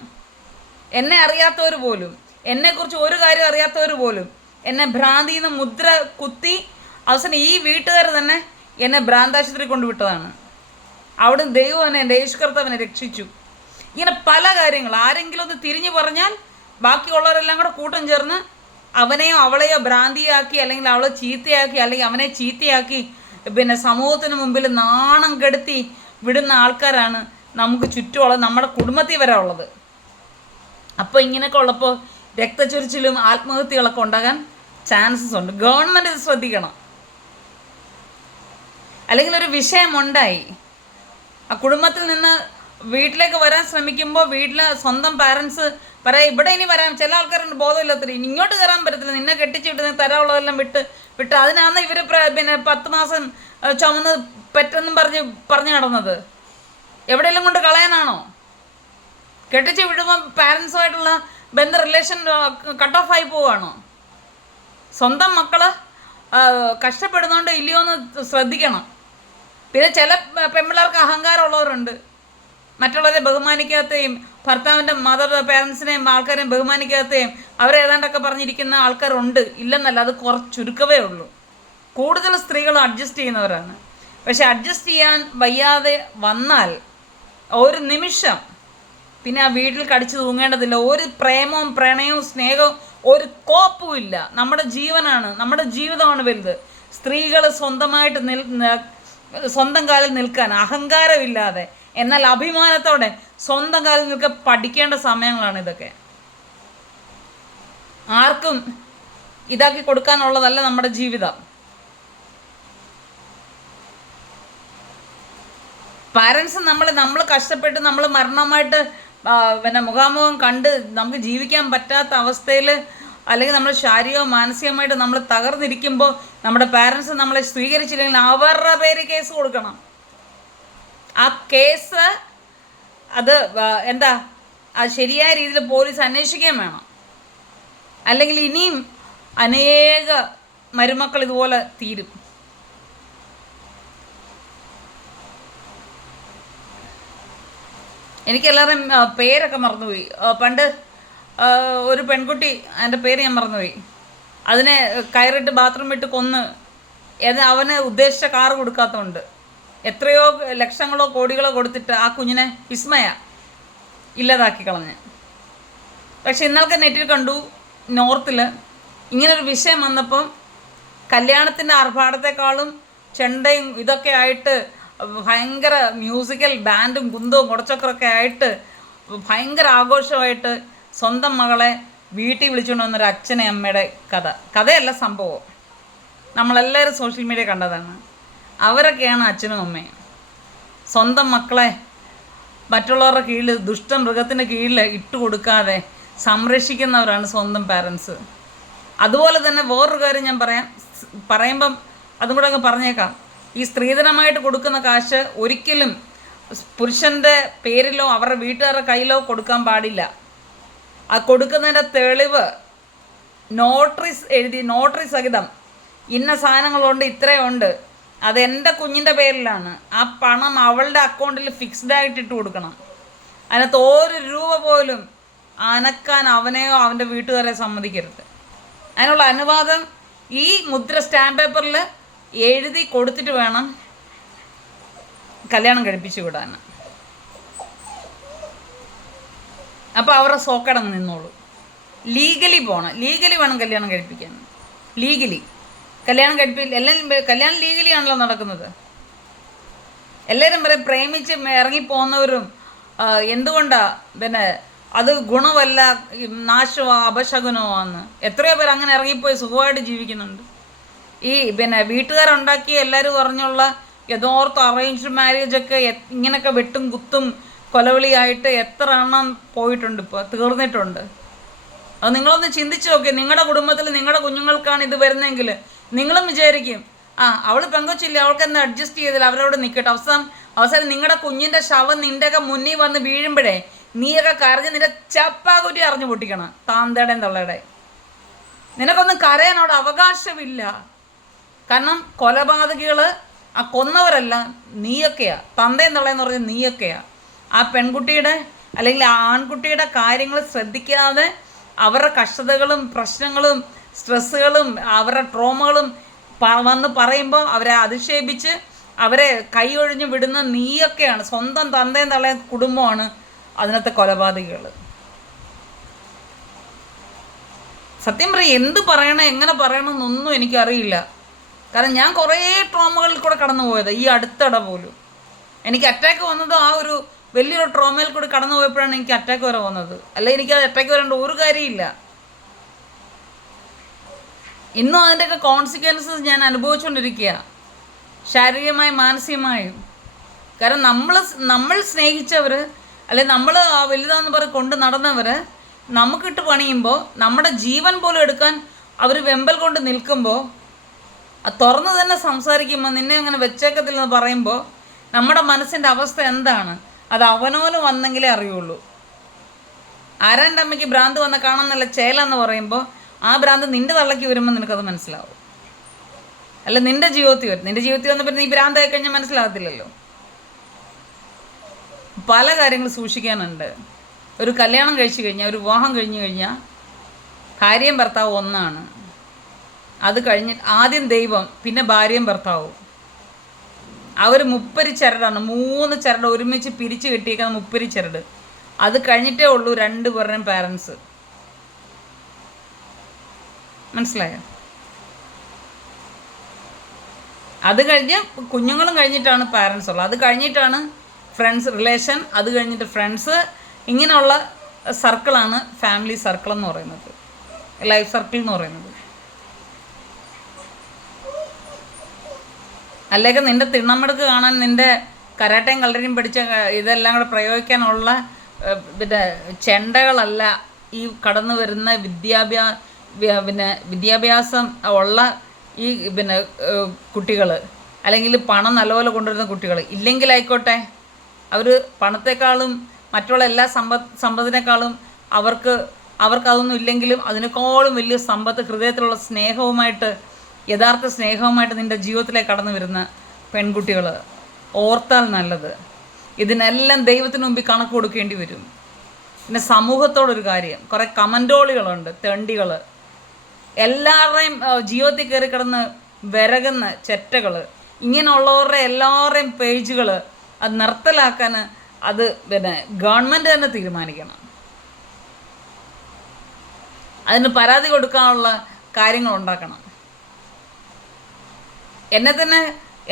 എന്നെ അറിയാത്തവർ പോലും, എന്നെക്കുറിച്ച് ഒരു കാര്യം അറിയാത്തവർ പോലും എന്നെ ഭ്രാന്തിയിൽ നിന്ന് മുദ്ര കുത്തി അവസാനം ഈ വീട്ടുകാർ തന്നെ എന്നെ ഭ്രാന്താശുപത്രി കൊണ്ടുവിട്ടതാണ്. അവിടെ ദൈവം എന്നെ, എൻ്റെ യേശു കർത്താവിനെ രക്ഷിച്ചു. ഇങ്ങനെ പല കാര്യങ്ങൾ ആരെങ്കിലും ഒന്ന് തിരിഞ്ഞു പറഞ്ഞാൽ ബാക്കിയുള്ളവരെല്ലാം കൂടെ കൂട്ടം ചേർന്ന് അവനെയോ അവളെയോ ഭ്രാന്തിയാക്കി, അല്ലെങ്കിൽ അവളെ ചീത്തയാക്കി, അല്ലെങ്കിൽ അവനെ ചീത്തയാക്കി പിന്നെ സമൂഹത്തിന് മുമ്പിൽ നാണം കെടുത്തി വിടുന്ന ആൾക്കാരാണ് നമുക്ക് ചുറ്റുമുള്ളത്, നമ്മുടെ കുടുംബത്തിൽ വരെ ഉള്ളത്. അപ്പോൾ ഇങ്ങനെയൊക്കെ ഉള്ളപ്പോൾ രക്തച്ചൊരിച്ചിലും ആത്മഹത്യകളൊക്കെ ഉണ്ടാകാൻ ചാൻസസ് ഉണ്ട്. ഗവൺമെൻറ് ഇത് ശ്രദ്ധിക്കണം. അല്ലെങ്കിൽ ഒരു വിഷയമുണ്ടായി, ആ കുടുംബത്തിൽ നിന്ന് വീട്ടിലേക്ക് വരാൻ ശ്രമിക്കുമ്പോൾ വീട്ടിൽ സ്വന്തം പാരൻസ് പറയാം ഇവിടെ ഇനി വരാൻ, ചില ആൾക്കാരുണ്ട് ബോധമില്ലാത്ത ഇങ്ങോട്ട് കയറാൻ പറ്റത്തില്ല, നിന്നെ കെട്ടിച്ചിട്ട് തരാനുള്ളതെല്ലാം വിട്ട് അതിനാണ് ഇവർ പിന്നെ 10 മാസം ചുമന്ന് പെറ്റെന്നും പറഞ്ഞു നടന്നത്. എവിടെയെല്ലാം കൊണ്ട് കളയാനാണോ? കെട്ടിച്ച് വിടുമ്പോൾ പാരൻസുമായിട്ടുള്ള റിലേഷൻ കട്ട് ഓഫ് ആയി പോവുകയാണോ? സ്വന്തം മക്കള് കഷ്ടപ്പെടുന്നോണ്ട് ഇല്ലയോ എന്ന് ശ്രദ്ധിക്കണം. പിന്നെ ചില പെൺപിള്ളേർക്ക് അഹങ്കാരമുള്ളവരുണ്ട്, മറ്റുള്ളവരെ ബഹുമാനിക്കാത്തയും ഭർത്താവിൻ്റെ പാരൻസിനെയും ആൾക്കാരെയും ബഹുമാനിക്കാത്തയും അവരെ ഏതാണ്ടൊക്കെ പറഞ്ഞിരിക്കുന്ന ആൾക്കാരുണ്ട്. ഇല്ലെന്നല്ല, അത് ചുരുക്കവേ ഉള്ളൂ. കൂടുതൽ സ്ത്രീകൾ അഡ്ജസ്റ്റ് ചെയ്യുന്നവരാണ്. പക്ഷെ അഡ്ജസ്റ്റ് ചെയ്യാൻ വയ്യാതെ വന്നാൽ ഒരു നിമിഷം പിന്നെ ആ വീട്ടിൽ കടിച്ചു തൂങ്ങേണ്ടതില്ല. ഒരു പ്രേമവും പ്രണയവും സ്നേഹവും ഒരു കോപ്പുമില്ല. നമ്മുടെ ജീവനാണ്, നമ്മുടെ ജീവിതമാണ് വലുത്. സ്ത്രീകൾ സ്വന്തമായിട്ട് സ്വന്തം കാലിൽ നിൽക്കാൻ അഹങ്കാരമില്ലാതെ എന്നാൽ അഭിമാനത്തോടെ സ്വന്തം കാലിൽ നിൽക്കാൻ പഠിക്കേണ്ട സമയങ്ങളാണ് ഇതൊക്കെ. ആർക്കും ഇതാക്കി കൊടുക്കാനുള്ളതല്ല നമ്മുടെ ജീവിതം. പാരൻസ് നമ്മൾ കഷ്ടപ്പെട്ട് നമ്മൾ മരണമായിട്ട് പിന്നെ മുഖാമുഖം കണ്ട് നമുക്ക് ജീവിക്കാൻ പറ്റാത്ത അവസ്ഥയിൽ, അല്ലെങ്കിൽ നമ്മൾ ശാരീരികവും മാനസികമായിട്ട് നമ്മൾ തകർന്നിരിക്കുമ്പോൾ നമ്മുടെ പാരൻസ് നമ്മളെ സ്വീകരിച്ചില്ലെങ്കിൽ അവരുടെ പേര് കേസ് കൊടുക്കണം. ആ കേസ് അത് അത് ശരിയായ രീതിയിൽ പോലീസ് അന്വേഷിക്കുകയും വേണം. അല്ലെങ്കിൽ ഇനിയും അനേക മരുമക്കൾ ഇതുപോലെ തീരും. എനിക്കെല്ലാവരും പേരൊക്കെ മറന്നുപോയി. പണ്ട് ഒരു പെൺകുട്ടി, എൻ്റെ പേര് ഞാൻ മറന്നുപോയി, അതിനെ കയറിട്ട് ബാത്റൂം വിട്ട് കൊന്ന് അവന് ഉദ്ദേശിച്ച കാറ് കൊടുക്കാത്തതുകൊണ്ട് എത്രയോ ലക്ഷങ്ങളോ കോടികളോ കൊടുത്തിട്ട് ആ കുഞ്ഞിനെ വിസ്മയ ഇല്ലാതാക്കി കളഞ്ഞ്. പക്ഷെ ഇന്നലത്തെ നെറ്റിൽ കണ്ടു, നോർത്തിൽ ഇങ്ങനൊരു വിഷയം വന്നപ്പം കല്യാണത്തിൻ്റെ ആർഭാടത്തെക്കാളും ചെണ്ടയും ഇതൊക്കെ ആയിട്ട് ഭയങ്കര മ്യൂസിക്കൽ ബാൻഡും കുന്തവും കുടച്ചക്രമൊക്കെ ആയിട്ട് ഭയങ്കര ആഘോഷമായിട്ട് സ്വന്തം മകളെ വീട്ടിൽ വിളിച്ചുകൊണ്ട് വന്നൊരു അച്ഛനെ അമ്മയുടെ കഥയല്ല സംഭവം. നമ്മളെല്ലാവരും സോഷ്യൽ മീഡിയ കണ്ടതാണ്. അവരൊക്കെയാണ് അച്ഛനും അമ്മയും. സ്വന്തം മക്കളെ മറ്റുള്ളവരുടെ കീഴിൽ ദുഷ്ടമൃഗത്തിൻ്റെ കീഴിൽ ഇട്ടുകൊടുക്കാതെ സംരക്ഷിക്കുന്നവരാണ് സ്വന്തം പാരൻസ്. അതുപോലെ തന്നെ വേറൊരു കാര്യം ഞാൻ പറയുമ്പം അതും കൂടെ അങ്ങ് പറഞ്ഞേക്കാം. ഈ സ്ത്രീധനമായിട്ട് കൊടുക്കുന്ന കാശ് ഒരിക്കലും പുരുഷൻ്റെ പേരിലോ അവരുടെ വീട്ടുകാരുടെ കയ്യിലോ കൊടുക്കാൻ പാടില്ല. ആ കൊടുക്കുന്നതിൻ്റെ തെളിവ് നോട്ടറി സഹിതം ഇന്ന സാധനങ്ങളുണ്ട്, ഇത്രയുണ്ട്, അതെൻ്റെ കുഞ്ഞിൻ്റെ പേരിലാണ്, ആ പണം അവളുടെ അക്കൗണ്ടിൽ ഫിക്സ്ഡായിട്ട് ഇട്ട് കൊടുക്കണം. അതിനകത്ത് ഒരു രൂപ പോലും അനക്കാൻ അവനെയോ അവൻ്റെ വീട്ടുകാരെയോ സമ്മതിക്കരുത്. അതിനുള്ള അനുവാദം ഈ മുദ്ര സ്റ്റാമ്പ് പേപ്പറിൽ എഴുതി കൊടുത്തിട്ട് വേണം കല്യാണം കഴിപ്പിച്ചു വിടാൻ. അപ്പോൾ അവരുടെ സോക്കടങ്ങ് നിന്നോളൂ. ലീഗലി വേണം കല്യാണം കഴിപ്പിക്കാൻ. കല്യാണം കല്യാണം ലീഗലിയാണല്ലോ നടക്കുന്നത്. എല്ലാവരും പറയും പ്രേമിച്ച് ഇറങ്ങിപ്പോകുന്നവരും എന്തുകൊണ്ടാണ് പിന്നെ അത് ഗുണമല്ല, നാശമോ അപശകുനമോ ആണ്. എത്രയോ പേർ അങ്ങനെ ഇറങ്ങിപ്പോയി സുഖമായിട്ട് ജീവിക്കുന്നുണ്ട്. ഈ വീട്ടുകാരുണ്ടാക്കിയ എല്ലാവരും പറഞ്ഞുള്ള യഥാർത്ഥ അറേഞ്ച്ഡ് മാരേജൊക്കെ ഇങ്ങനെയൊക്കെ വെട്ടും കുത്തും കൊലവിളിയായിട്ട് എത്ര എണ്ണം പോയിട്ടുണ്ട്, ഇപ്പോൾ തീർന്നിട്ടുണ്ട്. അത് നിങ്ങളൊന്ന് ചിന്തിച്ച് നോക്കി. നിങ്ങളുടെ കുടുംബത്തിൽ നിങ്ങളുടെ കുഞ്ഞുങ്ങൾക്കാണ് ഇത് വരുന്നതെങ്കിൽ നിങ്ങളും വിചാരിക്കും അവൾ പെങ്കൊച്ചില്ല, അവൾക്ക് എന്താ അഡ്ജസ്റ്റ് ചെയ്തില്ല, അവരോട് നിൽക്കട്ടെ. അവസാനം നിങ്ങളുടെ കുഞ്ഞിൻ്റെ ശവം നിൻ്റെയൊക്കെ മുന്നിൽ വന്ന് വീഴുമ്പോഴേ നീയൊക്കെ കരഞ്ഞ് നിന്റെ ചപ്പാകുറ്റി അറിഞ്ഞു പൊട്ടിക്കണം. താന്തയുടെയും തള്ളയുടെ നിനക്കൊന്നും കരയാനോട് അവകാശമില്ല. കാരണം കൊലപാതകികൾ ആ കൊന്നവരല്ല, നീയൊക്കെയാ. തന്തയും തള്ളയെന്ന് പറഞ്ഞാൽ നീയൊക്കെയാ. ആ പെൺകുട്ടിയുടെ അല്ലെങ്കിൽ ആ ആൺകുട്ടിയുടെ കാര്യങ്ങൾ ശ്രദ്ധിക്കാതെ അവരുടെ കഷ്ടതകളും പ്രശ്നങ്ങളും സ്ട്രെസ്സുകളും അവരുടെ ട്രോമകളും വന്ന് പറയുമ്പോൾ അവരെ അധിക്ഷേപിച്ച് അവരെ കൈ ഒഴിഞ്ഞ് വിടുന്ന നീയൊക്കെയാണ്. സ്വന്തം തന്തയും തള്ളയും കുടുംബമാണ് അതിനകത്തെ കൊലപാതകികൾ. സത്യം പറയും, എന്ത് പറയണം എങ്ങനെ പറയണമെന്നൊന്നും എനിക്കറിയില്ല. കാരണം ഞാൻ കുറേ ട്രോമകളിൽ കൂടെ കടന്നു പോയത് ഈ അടുത്തിടെ പോലും. എനിക്ക് അറ്റാക്ക് വന്നത് ആ ഒരു വലിയൊരു ട്രോമയിൽ കൂടി കടന്നു പോയപ്പോഴാണ് എനിക്ക് അറ്റാക്ക് വരെ വന്നത്. അല്ല, എനിക്ക് അറ്റാക്ക് വരേണ്ട ഒരു കാര്യമില്ല. ഇന്നും അതിൻ്റെയൊക്കെ കോൺസിക്വൻസസ് ഞാൻ അനുഭവിച്ചുകൊണ്ടിരിക്കുക, ശാരീരികമായും മാനസികമായും. കാരണം നമ്മൾ സ്നേഹിച്ചവർ, അല്ലെങ്കിൽ നമ്മൾ ആ വലുതാന്ന് പറഞ്ഞ് കൊണ്ട് നടന്നവർ നമുക്കിട്ട് പണിയുമ്പോൾ, നമ്മുടെ ജീവൻ പോലും എടുക്കാൻ അവർ വെമ്പൽ കൊണ്ട് നിൽക്കുമ്പോൾ, തുറന്ന് തന്നെ സംസാരിക്കുമ്പോൾ, നിന്നെ അങ്ങനെ വെച്ചേക്കത്തില്ലെന്ന് പറയുമ്പോൾ നമ്മുടെ മനസ്സിൻ്റെ അവസ്ഥ എന്താണ്, അത് അവനോലും വന്നെങ്കിലേ അറിയുള്ളൂ. ആരാൻ്റെ അമ്മയ്ക്ക് ഭ്രാന്ത് വന്ന കാണാമെന്നല്ല ചേലെന്ന് പറയുമ്പോൾ, ആ ഭ്രാന്ത് നിൻ്റെ തള്ളയ്ക്ക് വരുമ്പോൾ നിനക്കത് മനസ്സിലാവും. അല്ല, നിൻ്റെ ജീവിതത്തിൽ വരും. നിൻ്റെ ജീവിതത്തിൽ വന്നപ്പോൾ നീ ഭ്രാന്തായി കഴിഞ്ഞാൽ മനസ്സിലാകത്തില്ലല്ലോ. പല കാര്യങ്ങൾ സൂക്ഷിക്കാനുണ്ട്. ഒരു കല്യാണം കഴിച്ചു കഴിഞ്ഞാൽ, ഒരു വിവാഹം കഴിഞ്ഞു കഴിഞ്ഞാൽ ഭാര്യയും ഭർത്താവും ഒന്നാണ്. അത് കഴിഞ്ഞിട്ട് ആദ്യം ദൈവം, പിന്നെ ഭാര്യയും ഭർത്താവും. അവർ 30 ചരടാണ്, 3 ചരട് ഒരുമിച്ച് പിരിച്ച് കെട്ടിയേക്കുന്ന 30 ചരട്. അത് കഴിഞ്ഞിട്ടേ ഉള്ളൂ 2 പേരുടെയും പാരൻസ്. മനസ്സിലായോ? അത് കഴിഞ്ഞ് കുഞ്ഞുങ്ങളും കഴിഞ്ഞിട്ടാണ് പാരൻസ് ഉള്ളത്. അത് കഴിഞ്ഞിട്ടാണ് ഫ്രണ്ട്സ്, റിലേഷൻ. അത് കഴിഞ്ഞിട്ട് ഫ്രണ്ട്സ്. ഇങ്ങനെയുള്ള സർക്കിളാണ് ഫാമിലി സർക്കിൾ എന്ന് പറയുന്നത്, ലൈഫ് സർക്കിൾ എന്ന് പറയുന്നത്. അല്ലെങ്കിൽ നിൻ്റെ തിണ്ണമെടുക്ക് കാണാൻ, നിൻ്റെ കരാട്ടയും കളരിയും പഠിച്ച ഇതെല്ലാം കൂടെ പ്രയോഗിക്കാനുള്ള പിന്നെ ചെണ്ടകളല്ല ഈ കടന്നു വരുന്ന വിദ്യാഭ്യാസം ഉള്ള ഈ കുട്ടികൾ, അല്ലെങ്കിൽ പണം നല്ലപോലെ കൊണ്ടുവരുന്ന കുട്ടികൾ. ഇല്ലെങ്കിലായിക്കോട്ടെ, അവർ പണത്തെക്കാളും മറ്റുള്ള എല്ലാ സമ്പത്തിനേക്കാളും അവർക്കതൊന്നും ഇല്ലെങ്കിലും അതിനേക്കാളും വലിയ സമ്പത്ത്, ഹൃദയത്തിലുള്ള സ്നേഹവുമായിട്ട്, യഥാർത്ഥ സ്നേഹവുമായിട്ട് നിൻ്റെ ജീവിതത്തിലേക്ക് കടന്നു വരുന്ന പെൺകുട്ടികൾ ഓർത്താൽ നല്ലത്. ഇതിനെല്ലാം ദൈവത്തിന് മുമ്പിൽ കണക്ക് കൊടുക്കേണ്ടി വരും. പിന്നെ സമൂഹത്തോടൊരു കാര്യം, കുറേ കമൻറ്റോളികളുണ്ട്, തെണ്ടികൾ, എല്ലാവരുടെയും ജീവിതത്തിൽ കയറി കിടന്ന് വിരകുന്ന ചെറ്റകൾ. ഇങ്ങനെയുള്ളവരുടെ എല്ലാവരുടെയും പേജുകൾ അത് നിർത്തലാക്കാൻ അത് ഗവൺമെൻറ് തന്നെ തീരുമാനിക്കണം. അതിന് പരാതി കൊടുക്കാനുള്ള കാര്യങ്ങൾ ഉണ്ടാക്കണം. എന്നെ തന്നെ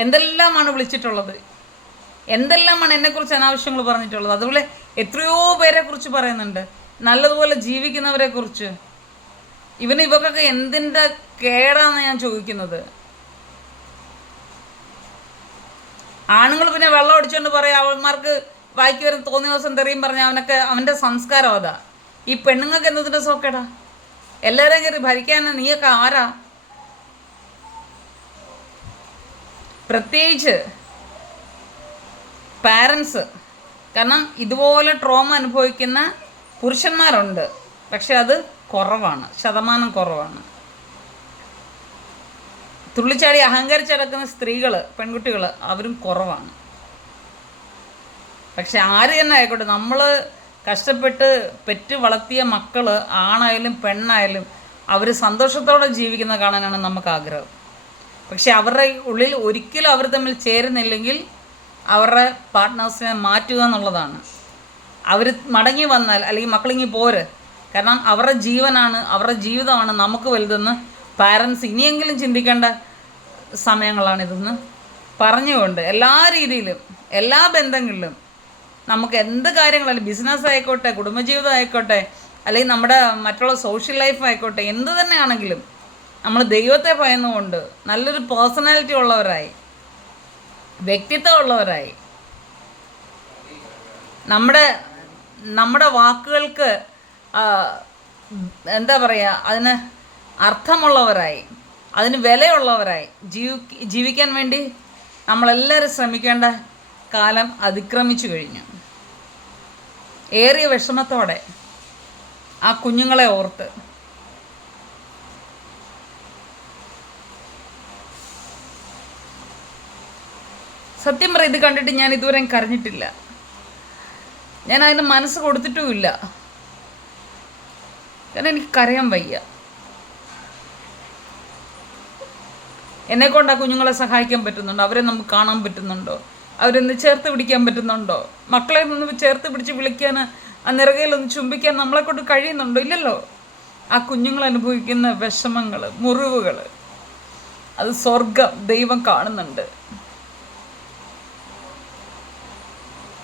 എന്തെല്ലാമാണ് വിളിച്ചിട്ടുള്ളത്, എന്തെല്ലാമാണ് എന്നെക്കുറിച്ച് അനാവശ്യങ്ങൾ പറഞ്ഞിട്ടുള്ളത്. അതുപോലെ എത്രയോ പേരെക്കുറിച്ച് പറയുന്നുണ്ട്, നല്ലതുപോലെ ജീവിക്കുന്നവരെക്കുറിച്ച്. ഇവർക്കൊക്കെ എന്തിൻ്റെ കേടാന്ന് ഞാൻ ചോദിക്കുന്നത്. ആണുങ്ങൾ പിന്നെ വെള്ളം അടിച്ചുകൊണ്ട് പറയാം, അവന്മാർക്ക് വായിക്ക് വരുന്ന തോന്നിയ ദിവസം തെറിയും പറഞ്ഞാൽ അവൻ്റെ സംസ്കാരം അതാ. ഈ പെണ്ണുങ്ങൾക്ക് എന്നതിൻ്റെ സോക്കേടാ? എല്ലാവരെയും കയറി ഭരിക്കാൻ നീയൊക്കെ ആരാ? പ്രത്യേകിച്ച് പാരൻസ്. കാരണം ഇതുപോലെ ട്രോമ അനുഭവിക്കുന്ന പുരുഷന്മാരുണ്ട്, പക്ഷെ അത് കുറവാണ്, ശതമാനം കുറവാണ്. തുള്ളിച്ചാടി അഹങ്കരിച്ചടക്കുന്ന സ്ത്രീകൾ, പെൺകുട്ടികൾ, അവരും കുറവാണ്. പക്ഷെ ആര് തന്നെ ആയിക്കോട്ടെ, നമ്മൾ കഷ്ടപ്പെട്ട് പെറ്റ് വളർത്തിയ മക്കൾ, ആണായാലും പെണ്ണായാലും, അവർ സന്തോഷത്തോടെ ജീവിക്കുന്ന കാണാനാണ് നമുക്ക് ആഗ്രഹം. പക്ഷെ അവരുടെ ഉള്ളിൽ ഒരിക്കലും അവർ തമ്മിൽ ചേരുന്നില്ലെങ്കിൽ അവരുടെ പാർട്ട്നേഴ്സിനെ മാറ്റുക എന്നുള്ളതാണ്. അവർ മടങ്ങി വന്നാൽ, അല്ലെങ്കിൽ മക്കളിങ്ങി പോര്, കാരണം അവരുടെ ജീവനാണ്, അവരുടെ ജീവിതമാണ് നമുക്ക് വലുതെന്ന് പാരൻസ് ഇനിയെങ്കിലും ചിന്തിക്കേണ്ട സമയങ്ങളാണിതെന്ന് പറഞ്ഞുകൊണ്ട് എല്ലാ രീതിയിലും, എല്ലാ ബന്ധങ്ങളിലും, നമുക്ക് എന്ത് കാര്യങ്ങളായാലും, ബിസിനസ് ആയിക്കോട്ടെ, കുടുംബജീവിതം ആയിക്കോട്ടെ, അല്ലെങ്കിൽ നമ്മുടെ മറ്റുള്ള സോഷ്യൽ ലൈഫ് ആയിക്കോട്ടെ, എന്ത് തന്നെയാണെങ്കിലും നമ്മൾ ദൈവത്തെ ഭയന്നുകൊണ്ട് നല്ലൊരു പേഴ്സണാലിറ്റി ഉള്ളവരായി, വ്യക്തിത്വം ഉള്ളവരായി, നമ്മുടെ വാക്കുകൾക്ക് എന്താ പറയുക, അതിന് അർത്ഥമുള്ളവരായി, അതിന് വിലയുള്ളവരായി ജീവിക്കാൻ വേണ്ടി നമ്മളെല്ലാവരും ശ്രമിക്കേണ്ട കാലം അതിക്രമിച്ചു കഴിഞ്ഞു. ഏറിയ വിഷമത്തോടെ ആ കുഞ്ഞുങ്ങളെ ഓർത്ത് സത്യം പറ, ഇത് കണ്ടിട്ട് ഞാൻ ഇതുവരെയും കരഞ്ഞിട്ടില്ല. ഞാൻ അതിന് മനസ്സ് കൊടുത്തിട്ടുമില്ല. കാരണം എനിക്ക് കരയാൻ വയ്യ. എന്നെക്കൊണ്ട് ആ കുഞ്ഞുങ്ങളെ സഹായിക്കാൻ പറ്റുന്നുണ്ടോ? അവരെ നമുക്ക് കാണാൻ പറ്റുന്നുണ്ടോ? അവരൊന്ന് ചേർത്ത് പിടിക്കാൻ പറ്റുന്നുണ്ടോ? മക്കളെ ഒന്ന് ചേർത്ത് പിടിച്ച് വിളിക്കാൻ, ആ നിറകയിലൊന്ന് ചുംബിക്കാൻ നമ്മളെക്കൊണ്ട് കഴിയുന്നുണ്ടോ? ഇല്ലല്ലോ. ആ കുഞ്ഞുങ്ങൾ അനുഭവിക്കുന്ന വിഷമങ്ങൾ, മുറിവുകൾ, അത് സ്വർഗം ദൈവം കാണുന്നുണ്ട്.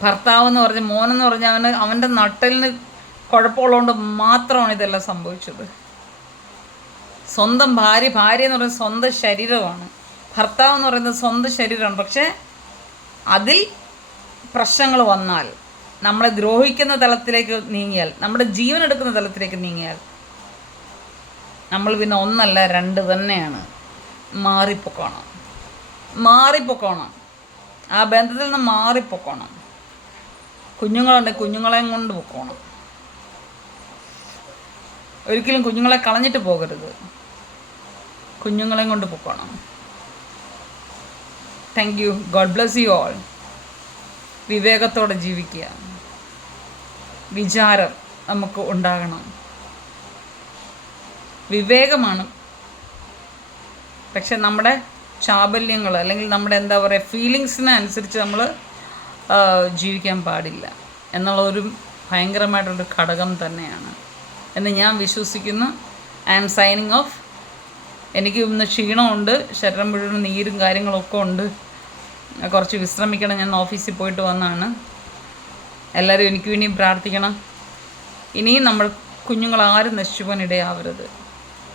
ഭർത്താവെന്ന് പറഞ്ഞ മോനെന്ന് പറഞ്ഞാൽ അവൻ്റെ നട്ടലിന് കുഴപ്പമുള്ളതുകൊണ്ട് മാത്രമാണ് ഇതെല്ലാം സംഭവിച്ചത്. സ്വന്തം ഭാര്യ എന്ന് പറയുന്നത് സ്വന്തം ശരീരമാണ്, ഭർത്താവ് എന്ന് പറയുന്നത് സ്വന്തം ശരീരമാണ്. പക്ഷേ അതിൽ പ്രശ്നങ്ങൾ വന്നാൽ, നമ്മളെ ദ്രോഹിക്കുന്ന തലത്തിലേക്ക് നീങ്ങിയാൽ, നമ്മുടെ ജീവൻ എടുക്കുന്ന തലത്തിലേക്ക് നീങ്ങിയാൽ, നമ്മൾ പിന്നെ ഒന്നല്ല രണ്ട് തന്നെയാണ്. മാറിപ്പോക്കണം. ആ ബന്ധത്തിൽ നിന്ന് മാറിപ്പോക്കണം. കുഞ്ഞുങ്ങളുണ്ടെങ്കിൽ കുഞ്ഞുങ്ങളെയും കൊണ്ട് പൊക്കോണം. ഒരിക്കലും കുഞ്ഞുങ്ങളെ കളഞ്ഞിട്ട് പോകരുത്, കുഞ്ഞുങ്ങളെയും കൊണ്ട് പൊക്കോണം. Thank you. God bless you all. വിവേകത്തോടെ ജീവിക്കുക. വിചാരം നമുക്ക് ഉണ്ടാകണം. വിവേകമാണ്. പക്ഷെ നമ്മുടെ ചാബല്യങ്ങൾ അല്ലെങ്കിൽ നമ്മുടെ എന്താ പറയുക ഫീലിങ്സിനെ അനുസരിച്ച് നമ്മൾ ജീവിക്കാൻ പാടില്ല എന്നുള്ളൊരു ഭയങ്കരമായിട്ടുള്ളൊരു ഘടകം തന്നെയാണ് എന്ന് ഞാൻ വിശ്വസിക്കുന്നു. I am signing off. എനിക്ക് ഇന്ന് ക്ഷീണമുണ്ട്, ശരീരം മുഴുവൻ നീരും കാര്യങ്ങളൊക്കെ ഉണ്ട്, കുറച്ച് വിശ്രമിക്കണം. ഞാൻ ഓഫീസിൽ പോയിട്ട് വന്നതാണ്. എല്ലാവരും എനിക്ക് വേണ്ടിയും പ്രാർത്ഥിക്കണം. ഇനിയും നമ്മൾ കുഞ്ഞുങ്ങൾ ആരും നശിച്ചു പോകാൻ ഇടയാവരുത്,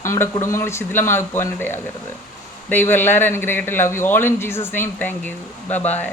നമ്മുടെ കുടുംബങ്ങൾ ശിഥിലമായി പോകാൻ ഇടയാകരുത്. ദൈവം എല്ലാവരും അനുഗ്രഹിക്കട്ടെ. Love you all in Jesus name. Thank you. Bye bye.